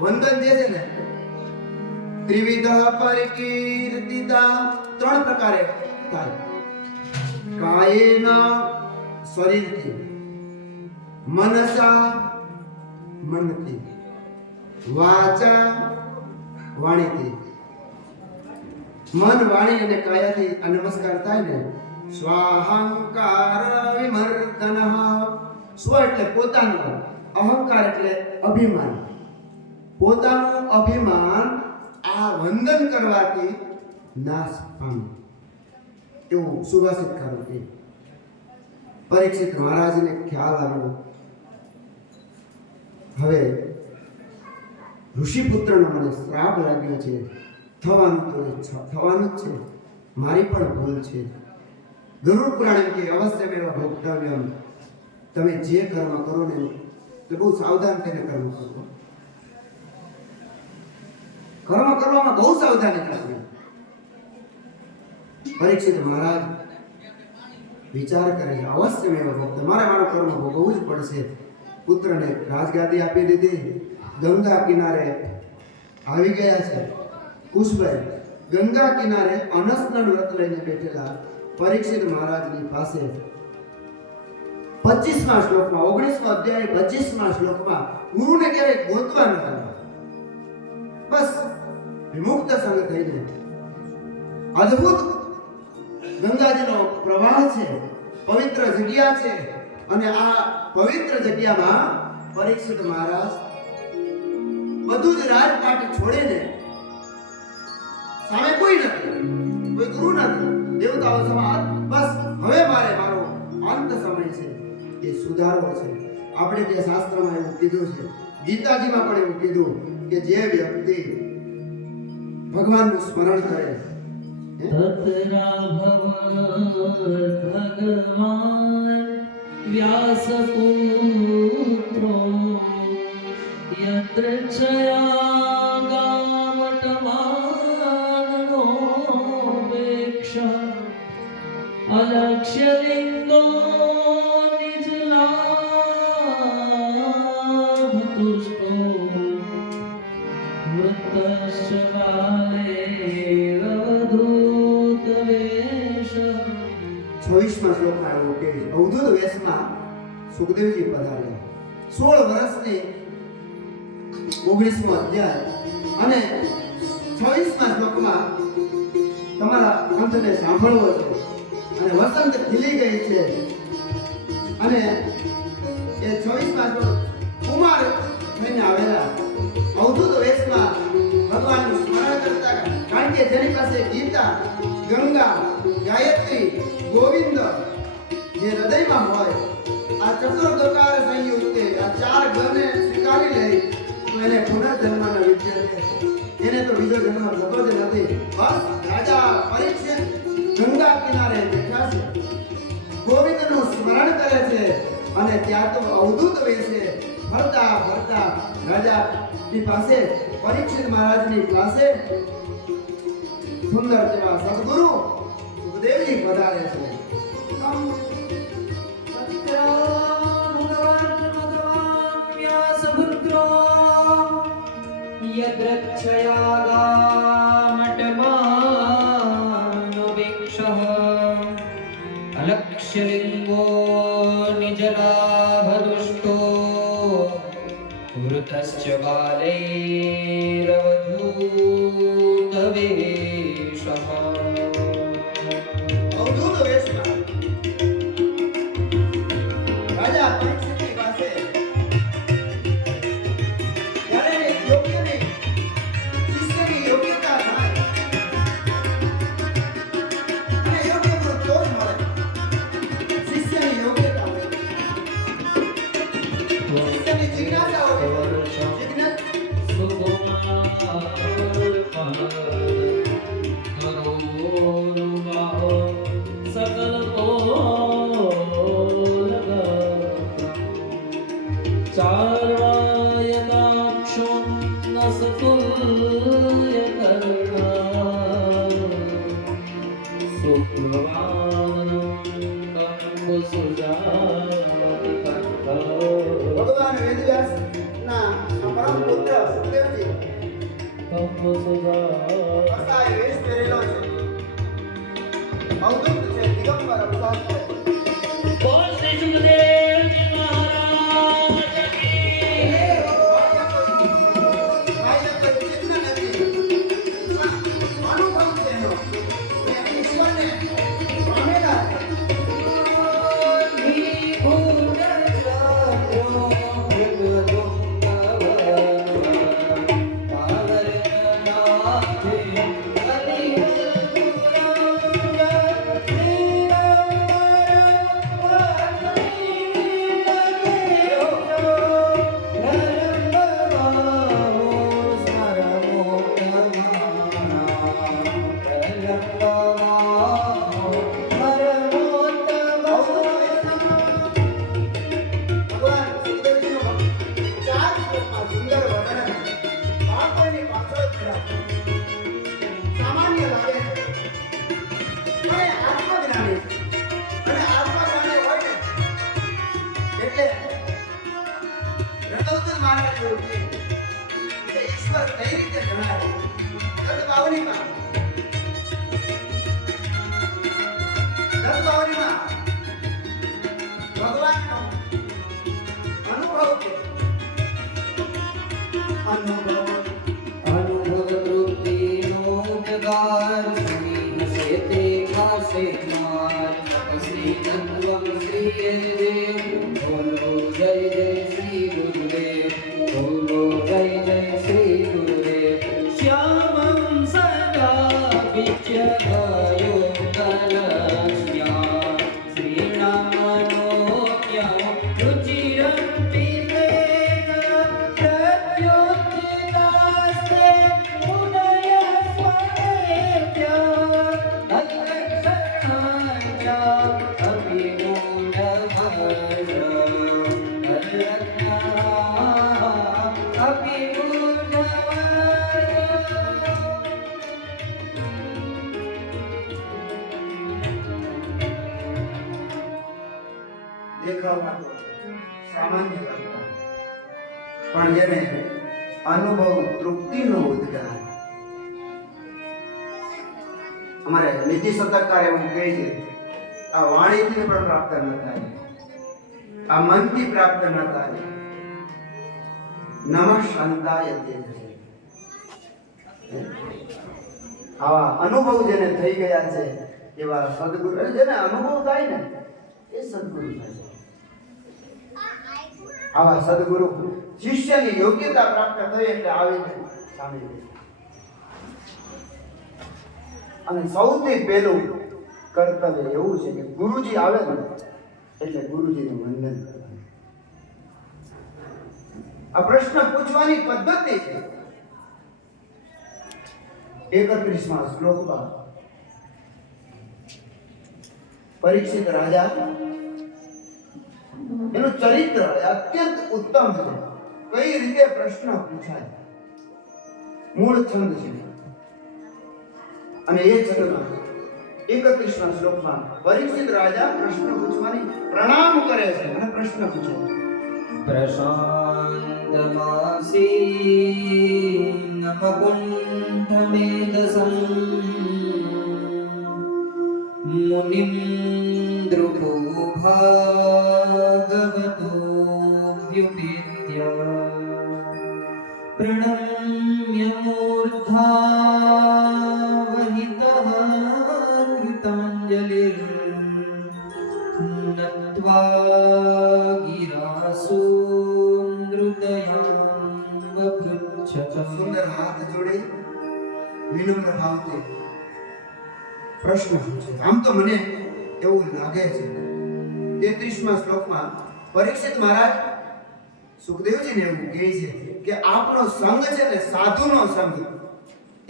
વંદન જે છે ને ત્રિવિધ પરિકીર્તિતા, 3 પ્રકારે થાય. કાયેન શરીરથી, મનસા મનથી, વાચા વાણીથી. મન, વાણી અને કાયાથી આ નમસ્કાર થાય ને. સ્વાહંકાર વિમર્દનઃ, સ્વ એટલે પોતાનું, અહંકાર એટલે અભિમાન. પોતાનું અભિમાન આ વંદન કરવાથી નાશ પામે, એવું સુભાષિતકારો કહે. પરીક્ષિત મહારાજને ખ્યાલ આવ્યો, હવે ઋષિપુત્રનો મને શ્રાપ લાગ્યો છે, થવાનું તો થવાનું જ છે, મારી પણ ભૂલ છે. ગરુડ પુરાણ એમ કે અવશ્યમેવ ભોક્તવ્યમ, તમે જે કર્મ કરો ને તે બહુ સાવધાન થઈને કર્મ કરો. કર્મ કરવામાં બહુ સાવધાની રાખવી. પરીક્ષિત મહારાજ વિચાર કરે છે, અવશ્યમેવ ભોક્ત, મારે મારું કર્મ ભોગવવું જ પડશે. પુત્રને રાજગાદી આપી દીધી, ગંગા કિનારે આવી ગયા છે. કુશભાઈ ગંગા કિનારે અનશનનું વ્રત લઈને બેઠેલા પરીક્ષિત મહારાજની પાસે 25મા શ્લોકમાં, 19મો અધ્યાય 25મા શ્લોકમાં ગુરુને ક્યારેય ગોતવા ન આવ્યા, બસ વિમુક્ત સંગ થઈને. અદ્ભુત ગંગાજીનો પ્રવાહ છે, પવિત્ર જગ્યા છે, અને આ પવિત્ર જગ્યામાં પરીક્ષિત મહારાજ બધું જ રાજપાટ છોડીને, સામે કોઈ નથી, કોઈ ગુરુ નથી, દેવતાઓ સમાન, બસ હવે મારે મારો અંત સમય છે, એ સુધારવો છે. આપણે જે શાસ્ત્રમાં એવું કીધું છે, ગીતાજીમાં પણ એવું કીધું કે જે વ્યક્તિ ભગવાનનું સ્મરણ કરે તતરા ભગવાન વ્યાસપુત્રો યત્ર છયા ગામટમાનોપેક્ષા અલક્ષ્ય લિંગો નિજલાભ તુષ્ટો વૃત્તશ્ચ બાલેરવધૂત વેશ. 26મા શ્લોકમાં એવું કે અવધૂત વેશમાં સુખદેવજી પધાર્યા. 16 વર્ષની 19મો અધ્યાય અને 26મા શ્લોકમાં તમારા કંઠને સાંભળવો છે. અને વસંત ખીલી ગઈ છે, અને એ 26મા શ્લોક કુમાર થઈને આવેલા અવધૂત વેશમાં ભગવાનનું સ્મરણ કરતા, કારણ કે જેની પાસે ગીતા, ગંગા, ગાયત્રી, ગોવિંદ જે હૃદયમાં હોય, આ ચતુર્દકાર સંયુક્તે આ 4 ગણને સ્વીકારી લે તો એને પુનર્જન્મના વિદ્ય છે. એને તો બીજો જન્મ થતો જ નથી. બસ રાજા પરીક્ષિત ગંગા કિનારે બેઠા છે, ગોવિંદનું સ્મરણ કરે છે, અને ત્યાં તો અવધૂત વેશે ફરતા ફરતા રાજાની પાસે, પરીક્ષિત મહારાજની પાસે સુંદર જેવા સદગુરુ સુખદેવજી પધારે છે. यत्र लिंगो निजलाभदुष्टो वृतश्च बालैरवधूतवेषः અવધૂત વેશમાં રાજા પરીક્ષિતની પાસે જ્યારે યોગ્યની શિષ્યની યોગ્યતા થાય અને યોગ્ય ગુરુ તો જ મળે. શિષ્યની યોગ્યતા હોય, શિષ્યની જિજ્ઞાસા હોય. જિજ્ઞાસા ભગવાન વેદવ્યાસના પરમ પુત્ર સુખદેવજી અસાય વેશ પહેરેલો છે. અવધૂત છે, દિગંબર અવતાર છે. ભગવાન સુખદેવજીનું ચાર શ્લોકમાં સુંદર વર્ણન બાળકોની પાછળ ખરા સામાન્ય લાગે છે, પણ એ આત્મજ્ઞાની છે. અને આત્મજ્ઞાની હોય ને એટલે રણોત્તર મહારાજ એવું કહે કે ઈશ્વર કઈ રીતે જણાય. દત્તબાવલીમાં ભગવાનનો અનુભવ છે. अनुभव तृप्तिनो जगार श्री ते खासे मार श्री नंदम श्री देव बोलो जय जय श्री गुरुदेव बोलो जय जय श्री गुरुदेव श्यामं सदा विचगायो कलश्या श्रीरामनोक्या रुचिरं पितेन प्रत्युत्थितास्ते उदय स्वदेव्या अल्लक्षणाया દેખાવમાં તો સામાન્ય લાગતા, પણ જેને અનુભવ તૃપ્તિનો ઉદ્ગાર. અમારે નીતિ સતર્કકાર એવું કહે છે, આ વાણીથી પણ પ્રાપ્ત ન થાય, આ મનથી પ્રાપ્ત ન થાય. નમઃ શાંતાય તે છે. આવા અનુભવ જેને થઈ ગયા છે એવા સદગુરુ, જેને અનુભવ થાય ને એ સદગુરુ થાય છે. આવા સદગુરુ શિષ્યની યોગ્યતા પ્રાપ્ત થઈ એટલે આવીને સામે બેસે. અને સૌથી પહેલું કર્તવ્ય એવું છે કે ગુરુજી આવે ને એટલે ગુરુજીનું વંદન કરવાનું. આ પ્રશ્ન પૂછવાની પદ્ધતિ છે. 31મા શ્લોકમાં પરીક્ષિત રાજા એનું ચરિત્ર અત્યંત ઉત્તમ છે. કઈ રીતે પ્રશ્ન પૂછાય, મૂળ છંદ છે. અને એ છંદમાં 31મા શ્લોકમાં પરીક્ષિત રાજા પ્રશ્ન પૂછવાની પ્રણામ કરે છે અને પ્રશ્ન પૂછે છે. प्रशान्तमासीनमकुण्ठमेधसं मुनिं द्रुभुवनां भागवतोऽभ्युपेत्य प्रणम्य मूर्धावहितः कृताञ्जलिर्नत्वा गिरासून्द्रुतयां वपृच्छत. સુંદર હાથ જોડે વિનમ્ર ભાવથી પ્રશ્ન પૂછે. આમ તો મને એવું લાગે છે 33મા શ્લોકમાં પરીક્ષિત મહારાજ સુખદેવજીને એવું કહે છે કે આપનો સંગ છે ને સાધુનો સંગ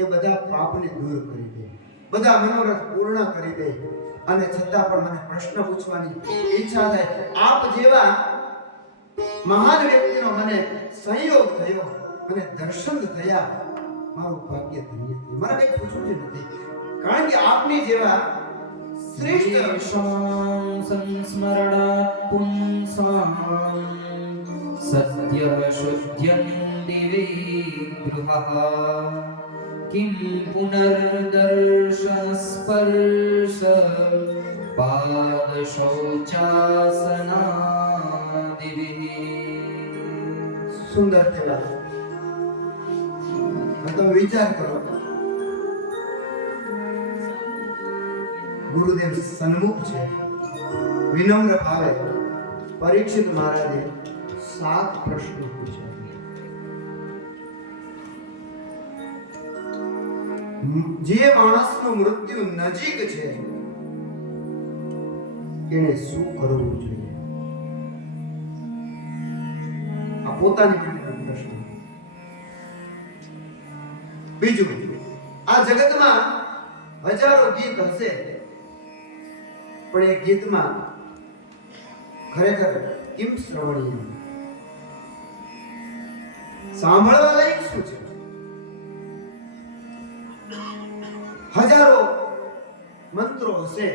એ બધા પાપને દૂર કરી દે, બધા મનોરથ પૂર્ણ કરી દે, અને છતાં પણ મને પ્રશ્ન પૂછવાની ઈચ્છા થાય. આપ જેવા મહાન વ્યક્તિનો મને સંયોગ થયો, મને દર્શન થયા, મારું ભાગ્ય ધન્ય થયું. મારે કંઈ પૂછવું જ નથી, કારણ કે આપની જેવા શ્રેષ્ઠ येषां संस्मरणात् पुंसां सद्यः शुद्ध्यन्ति विगृहः किं पुनर्दर्शनस्पर्श पादशौचासनादिभिः. સુંદર થયેલા. તમે વિચાર કરો, ગુરુદેવ સન્મુખ છે, વિનમ્ર ભાવે પરીક્ષિત મહારાજે 7 પ્રશ્નો પૂછ્યા. જે માણસનું મૃત્યુ નજીક છે એને શું કરવું જોઈએ? આ પોતાની માટેનો પ્રશ્ન. બીજું, આ જગતમાં હજારો ગીત હશે, પણ એ ગીતમાં ખરેખર કેમ શ્રવણીય, સાંભળવા લાયક શું છે? હજારો મંત્રો હશે,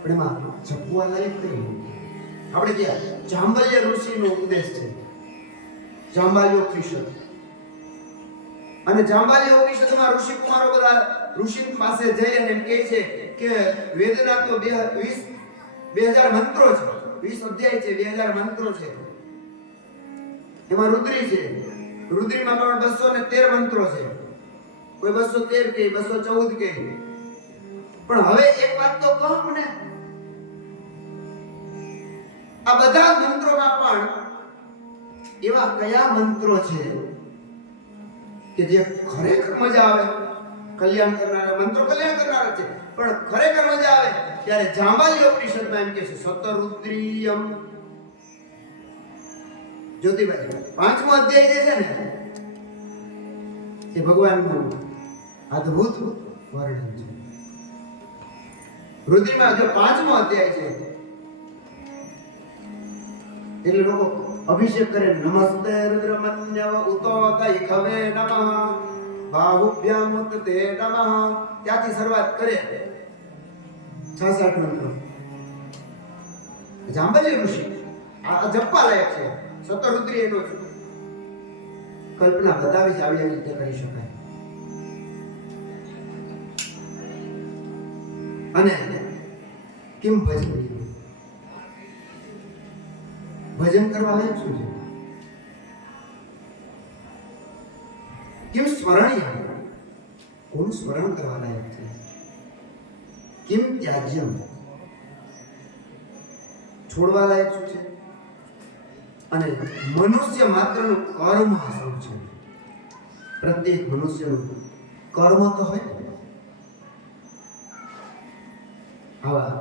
પણ એમાં જપવા લાયક નહીં. આપણે ત્યાં જાંબલ્ય ઋષિનો ઉપદેશ છે, જાંબાલ્યોપનિષદ. અને જાંબાલ્યોપનિષદમાં ઋષિ કુમારો બધા ઋષિ પાસે જઈ અને એમ કહે છે કે વેદના તો 2000 મંત્રો છે, 20 અધ્યાય છે, 2000 મંત્રો છે. એમાં રુદ્રી છે, રુદ્રીમાં પણ 213 મંત્રો છે, કોઈ 213 કે 214 કે. પણ હવે એક વાત તો કહો મને, આ બધા મંત્રોમાં પણ એવા કયા મંત્રો છે કે જે ખરેખર મજા આવે? કલ્યાણ કરનારા મંત્રો કલ્યાણ કરનારા છે, પણ ખરેખર મજા આવે ત્યારે જાંબાલ્યોપનિષદમાં એમ કહે છે સતરુદ્રીયમ. જ્યોતિભાઈ, 5મો અધ્યાય જે છે ને એ ભગવાનનું અદ્ભુત વર્ણન છે. રુદ્રીમાં જો 5મો અધ્યાય છે એટલે લોકો અભિષેક કરે, નમસ્તે રુદ્રમન્યવ ઉતો દૈખવે નમઃ બાહુભ્યામ ઉત્તે નમઃ, ત્યાંથી શરૂઆત કરે 66 મંત્રો. જાંબલ્ય ઋષિ આ જપવા લાયક છે. સતરુદ્રી એનો કલ્પના બતાવી છે, આવી રીતે કરી શકાય. અને કેમ ભજન કરવા લાયક શું છે? કેમ સ્મરણીય, કોનું સ્મરણ કરવા લાયક છે? કેમ ત્યાજ્યમ, છોડવા લાયક શું છે? અને મનુષ્ય માત્રનું કર્મ શું છે? પ્રત્યેક મનુષ્યનું કર્મ તો હોય. આવા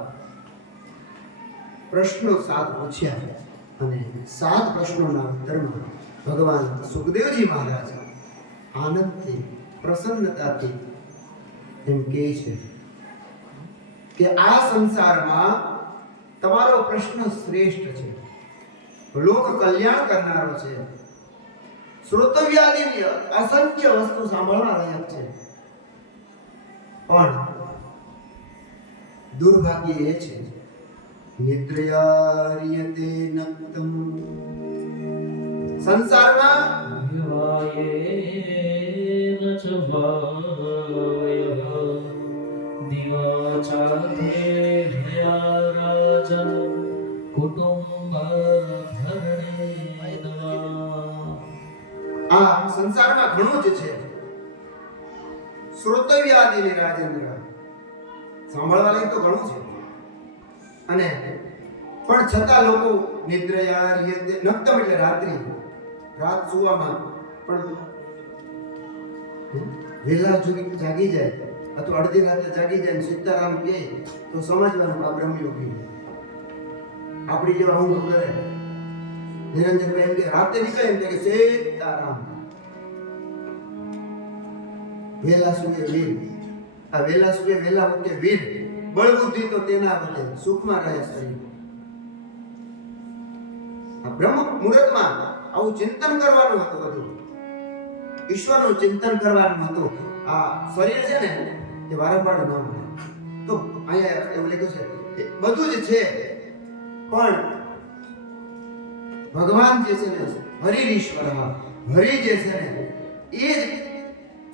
પ્રશ્નો 7 પૂછ્યા, અને 7 પ્રશ્નોના ઉત્તરમાં ભગવાન સુખદેવજી મહારાજ આનંદથી, પ્રસન્નતાથી એમ કહે છે કે આ સંસારમાં તમારો પ્રશ્ન શ્રેષ્ઠ છે, લોક કલ્યાણ કરનારો છે, શ્રોતવ્યાદિની અસંખ્ય વસ્તુ સાંભળવા લાયક છે. પણ દુર્ભાગ્ય એ છે નિદ્રયાર્યતે નક્તમ, સંસારમાં વિવાયેન ચ ભાવયઃ દિવાચાધેર્ય કુટુંબ ધરણે આ સંસારમાં ઘણું જ છે. શ્રોતવ્યાદિની રાજેન્દ્ર, સાંભળવા લાયક તો ઘણું છે. અને પણ છતાં લોકો નિદ્રયા નક્તમ એટલે રાત્રિ, રાત સુવામાં પણ વહેલા જાગી જાય અથવા અડધી રાતે જાગી જાય ને સીતારામ કહે તો સમજવાનું આ બ્રહ્મયોગી. આપણી જેવા ઊંઘ કરે. નિરંજનભાઈ એમ કે રાતે નીકળે એમ કે સીતારામ. વેલા સુગે વીર. આ વેલા સુગે વેલા ઉઠે વીર. બળબુદ્ધિ તો તેના વધે, સુખમાં રહે શરીર. આ બ્રહ્મ મુહૂર્તમાં આવું ચિંતન કરવાનું હતું. બધું ઈશ્વરનું ચિંતન કરવાનું હતું. આ શરીર છે ને એ વારંવાર ન મળે. તો અહીંયા એવું લખ્યું છે બધું જ છે પણ ભગવાન જે છે ને હરિ ઈશ્વર, હરિ જે છે ને એ જ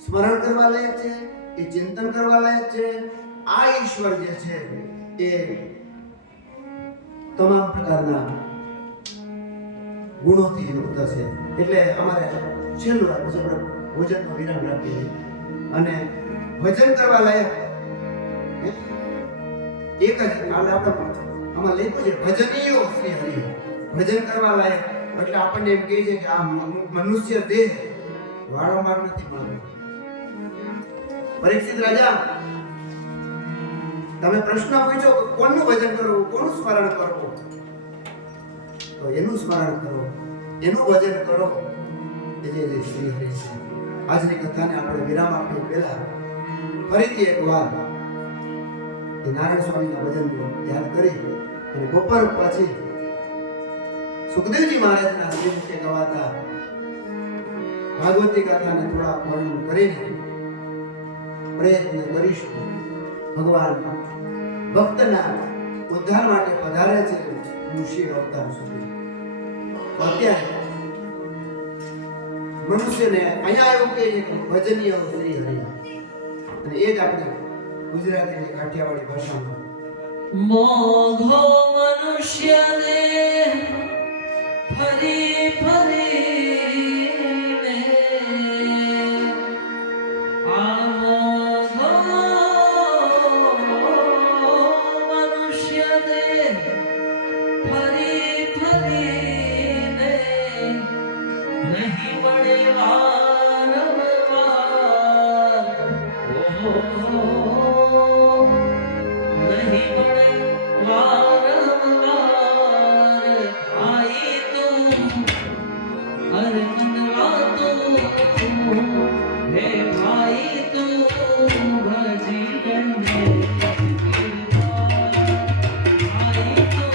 સ્મરણ કરવા લાયક છે, એ ચિંતન કરવા લાયક છે. આ ઈશ્વર જે છે એ તમામ પ્રકારના ગુણોથી યુક્ત છે. એટલે અમારે છેલ્લું રાખવું છે, આપણે ભોજનનો વિરામ રાખીએ અને ભજન કરવા લાયક એક જ આપણે આમાં લખ્યું છે ભજનીયો શ્રી હરિ. ભજન કરવા લાયક એટલે આપણને એમ કહે છે કે આ મનુષ્ય દેહ વારંવાર નથી મળતો. પરીક્ષિત રાજા, તમે પ્રશ્ન પૂછ્યો કે કોનું ભજન કરવું, કોનું સ્મરણ કરવું, તો એનું સ્મરણ કરો, એનું ભજન કરો એ જે શ્રી હરિ છે. આજની કથાને આપણે વિરામ આપી પહેલા ફરીથી એક વાર એ નારાયણ સ્વામીના ભજનને યાદ કરી અને બપોર પછી સુખદેવજી મહારાજના શ્રી મુખે ગવાતા ભાગવતી ગાથાને થોડા વર્ણન કરીને પ્રયત્ન કરીશું. ભગવાન ભક્તના ઉદ્ધાર માટે પધારે છે ઋષિ અવતાર સુધી. અત્યારે મનુષ્યને અહીંયા એવું કહે છે કે ભજનીય શ્રી હરિ, અને એ જ આપણે ગુજરાતીની કાઠિયાવાડી ભાષામાં મોઘો મનુષ્ય દેહ ફરી ફરીને આ મોઘો મનુષ્ય દેહ ફરી ફરીને નહીં મળે વારંવાર. નહીં મળે વારંવાર. આઈ તું અરે મનવા તું, હે ભાઈ તું ભજી લેને. આઈ તું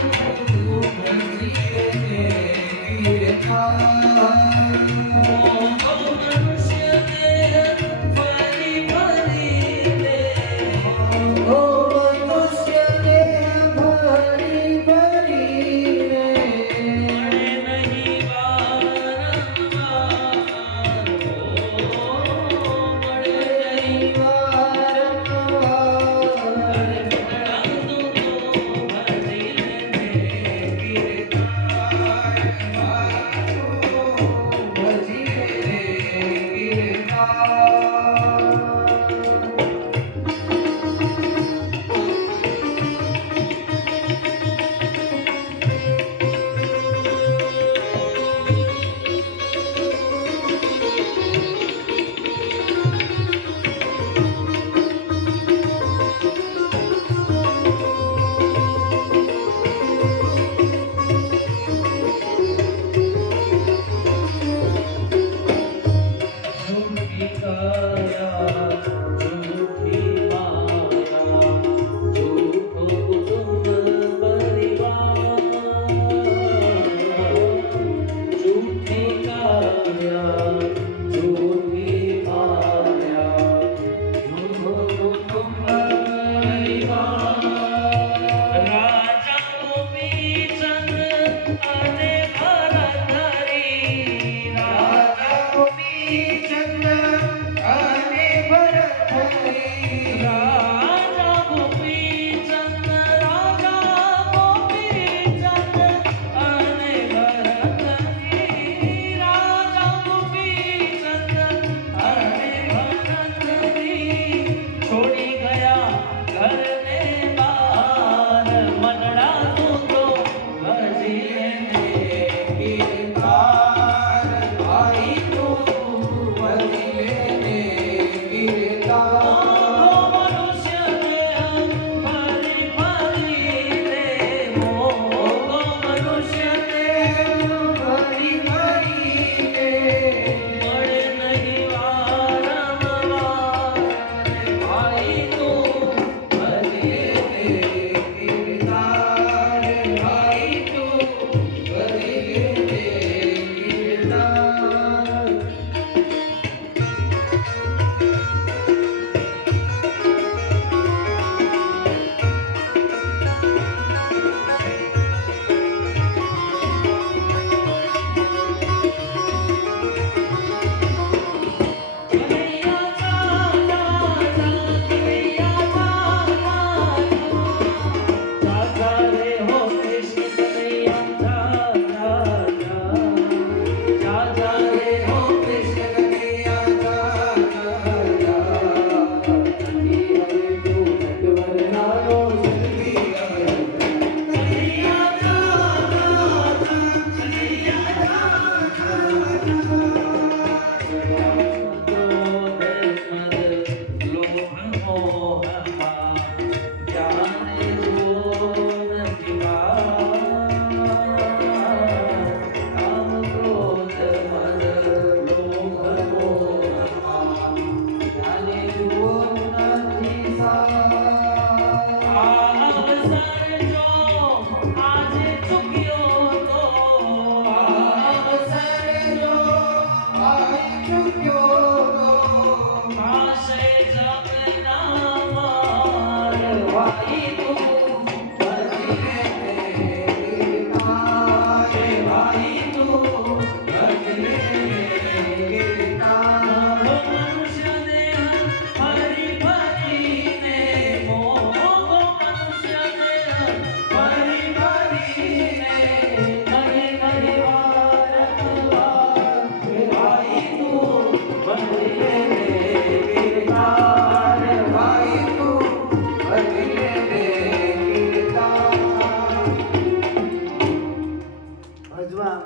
અજવા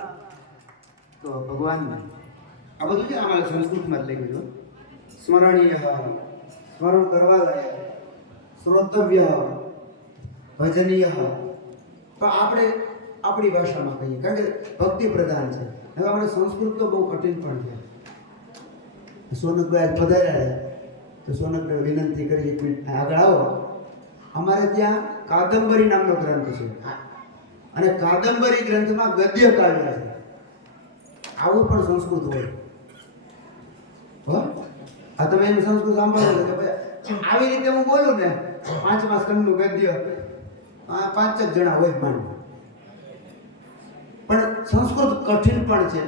તો ભગવાન આ બધું છે અમારે સંસ્કૃતમાં જ લખ્યું છે સ્મરણીય સ્મરણ કરવા લાયક શ્રોતવ્ય ભજનીય પણ આપણે આપણી ભાષામાં કહીએ કારણ કે ભક્તિ પ્રધાન છે હવે આપણે સંસ્કૃત તો બહુ કઠિન પણ છે સોનકભાઈ પધાર્યા તો સોનકભાઈ વિનંતી કરી એક મિનિટ આગળ આવો અમારે ત્યાં કાદંબરી નામનો ગ્રંથ છે અને કાદંબરી ગ્રંથમાં ગદ્ય કાવ્ય છે આવું પણ સંસ્કૃત હોય હો આ તમે એનું સંસ્કૃત સાંભળો કે ભાઈ આવી રીતે હું બોલું ને 5મા સ્કંદનું ગદ્ય 5 જ જણા હોય પણ સંસ્કૃત કઠિન પણ છે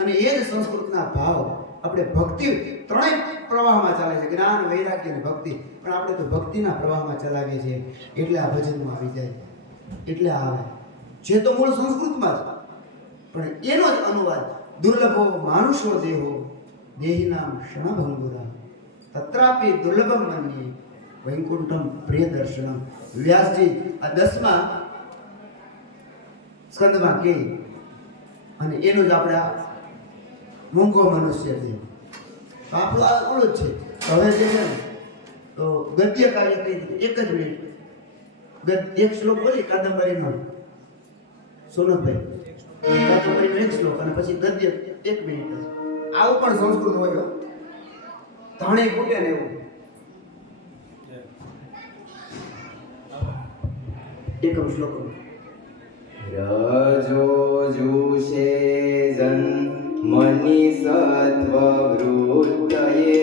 અને એ જ સંસ્કૃતના ભાવ આપણે ભક્તિ ત્રણેય પ્રવાહમાં ચાલે છે જ્ઞાન વૈરાગ્ય અને ભક્તિ પણ આપણે તો ભક્તિના પ્રવાહમાં ચલાવીએ છીએ એટલે આ ભજનમાં આવી જાય એટલે આવે જે તો મૂળ સંસ્કૃતમાં જ પણ એનો જ અનુવાદ દુર્લભો માનુષો દેહો દેહિનામ ક્ષણભંગુરા તત્રાપી દુર્લભમ મન્યે વૈકુંઠમ પ્રિય દર્શનમ વ્યાસજી આ 10મા સ્કંદમાં કહે અને એનું જ આપણે મૂંગો મનુષ્ય છે તો આપણું આ ઓળખ છે હવે જે છે ને તો ગદ્ય કાર્ય કઈ રીતે એક જ મિનિટ એક શ્લોક બોલી કાદંબરીનો સોનકભાઈ કાદંબરીનો એક શ્લોક અને પછી ગદ્ય 1 મિનિટ આવું પણ સંસ્કૃત હોય ધાણે ફૂટે ને એવું એકમ શ્લોક રજો જુષે જન મની સત્વ વૃત્તયે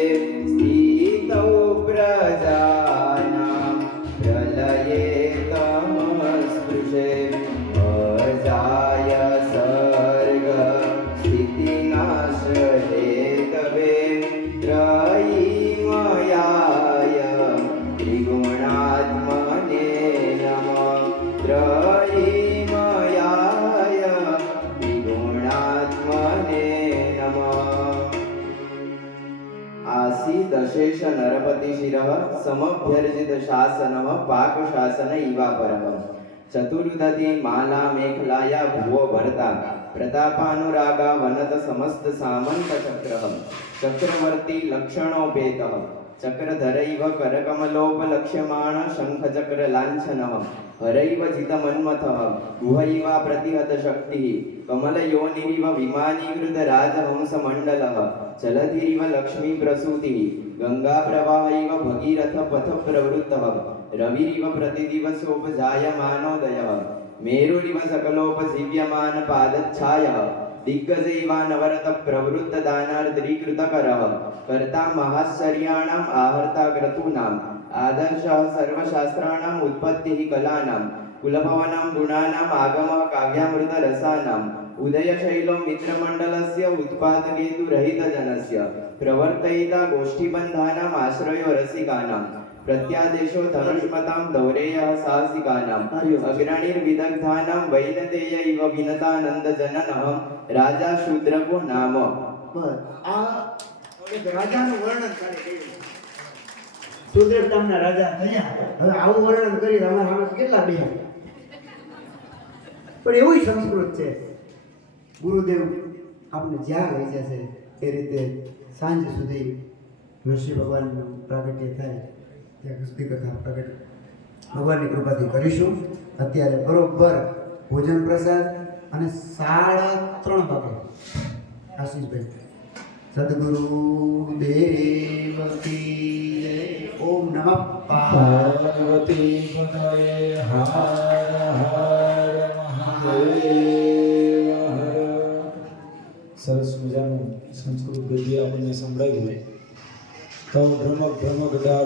સ્થિતૌ પ્રજાનાં પ્રલયે તમસ્પૃશે અજાય સર્ગ સ્થિતિનાશ હેતવે ત્રયીમયાય ત્રિગુણાત્મને નમઃ ત્રયીમયાય ત્રિગુણાત્મને નમઃ આસીદશેષ નરપતિ શિરઃ સમભ્યર્જિત શાસનઃ પાક શાસન ઈવાપરઃ ચતુર્દધી માલા મેખલાયા ભુવો ભરતા પ્રતાપાનુરાગા વનત સમસ્ત સામંત ચક્રઃ ચક્રવર્તી લક્ષણોપેતઃ ચક્રધરૈવ કરકમલોપલક્ષ્યમાણ શંખચક્ર લાંછનઃ હરૈવ જીતમન્મથઃ ગુહૈવા પ્રતિહત શક્તિઃ કમલયોનિરિવ વિમાનીકૃત રાજહંસ મંડલઃ જલધિરિવ લક્ષ્મી પ્રસૂતિઃ ગંગા પ્રવાહૈવ ભગીરથ પથ પ્રવૃત્તઃ રવિરિવ प्रतिदिवसोपजायमानोदयः मेरुरिव सकलोपजीव्यमान पादच्छायः दिग्गजैवानवरत प्रवृत्तदानार्द्रीकृतकरः कर्ता महाश्चर्याणाम् आहर्ता क्रतूनाम् आदर्शः सर्वशास्त्राणाम् उत्पत्तिः कलानां कुलभवनां गुणानाम् आगमः काव्यामृतरसानाम् उदयशैलो मित्रमण्डलस्य उत्पादकेतुरहितजनस्य प्रवर्तयिता गोष्ठीबन्धानाम् आश्रयो रसिकानां प्रत्यादेशो धनुष्मतां दौरेयः साहसिकानाम् अग्रणिर्विदग्धानां वैनतेय इव विनतानन्दजननः राजा शूद्रको नाम આ એક રાજાનું વર્ણન કરે શૂદ્રક નામના રાજા થયા હવે આવું વર્ણન કરી અમારા સામે કેટલા બે પણ એવું સંસ્કૃત છે ગુરુદેવ આપણે જ્યાં લઈ જશે એ રીતે સાંજ સુધી નરસિંહ ભગવાનનું પ્રાગટ્ય થાય ત્યાં સુધી કથા પ્રગટ ભગવાનની કૃપાથી કરીશું અત્યારે બરોબર ભોજન પ્રસાદ અને 3:30 વાગે આશીષભાઈ સદગુરુ દેવ કી જય ઓમ નમઃ પાર્વતી પતયે હર હર મહાદેવ હર. સરસ મજાનું સંસ્કૃત ગદ્ય આપણને સંભળાવ્યું. તો ભ્રમ ભ્રમ ગદા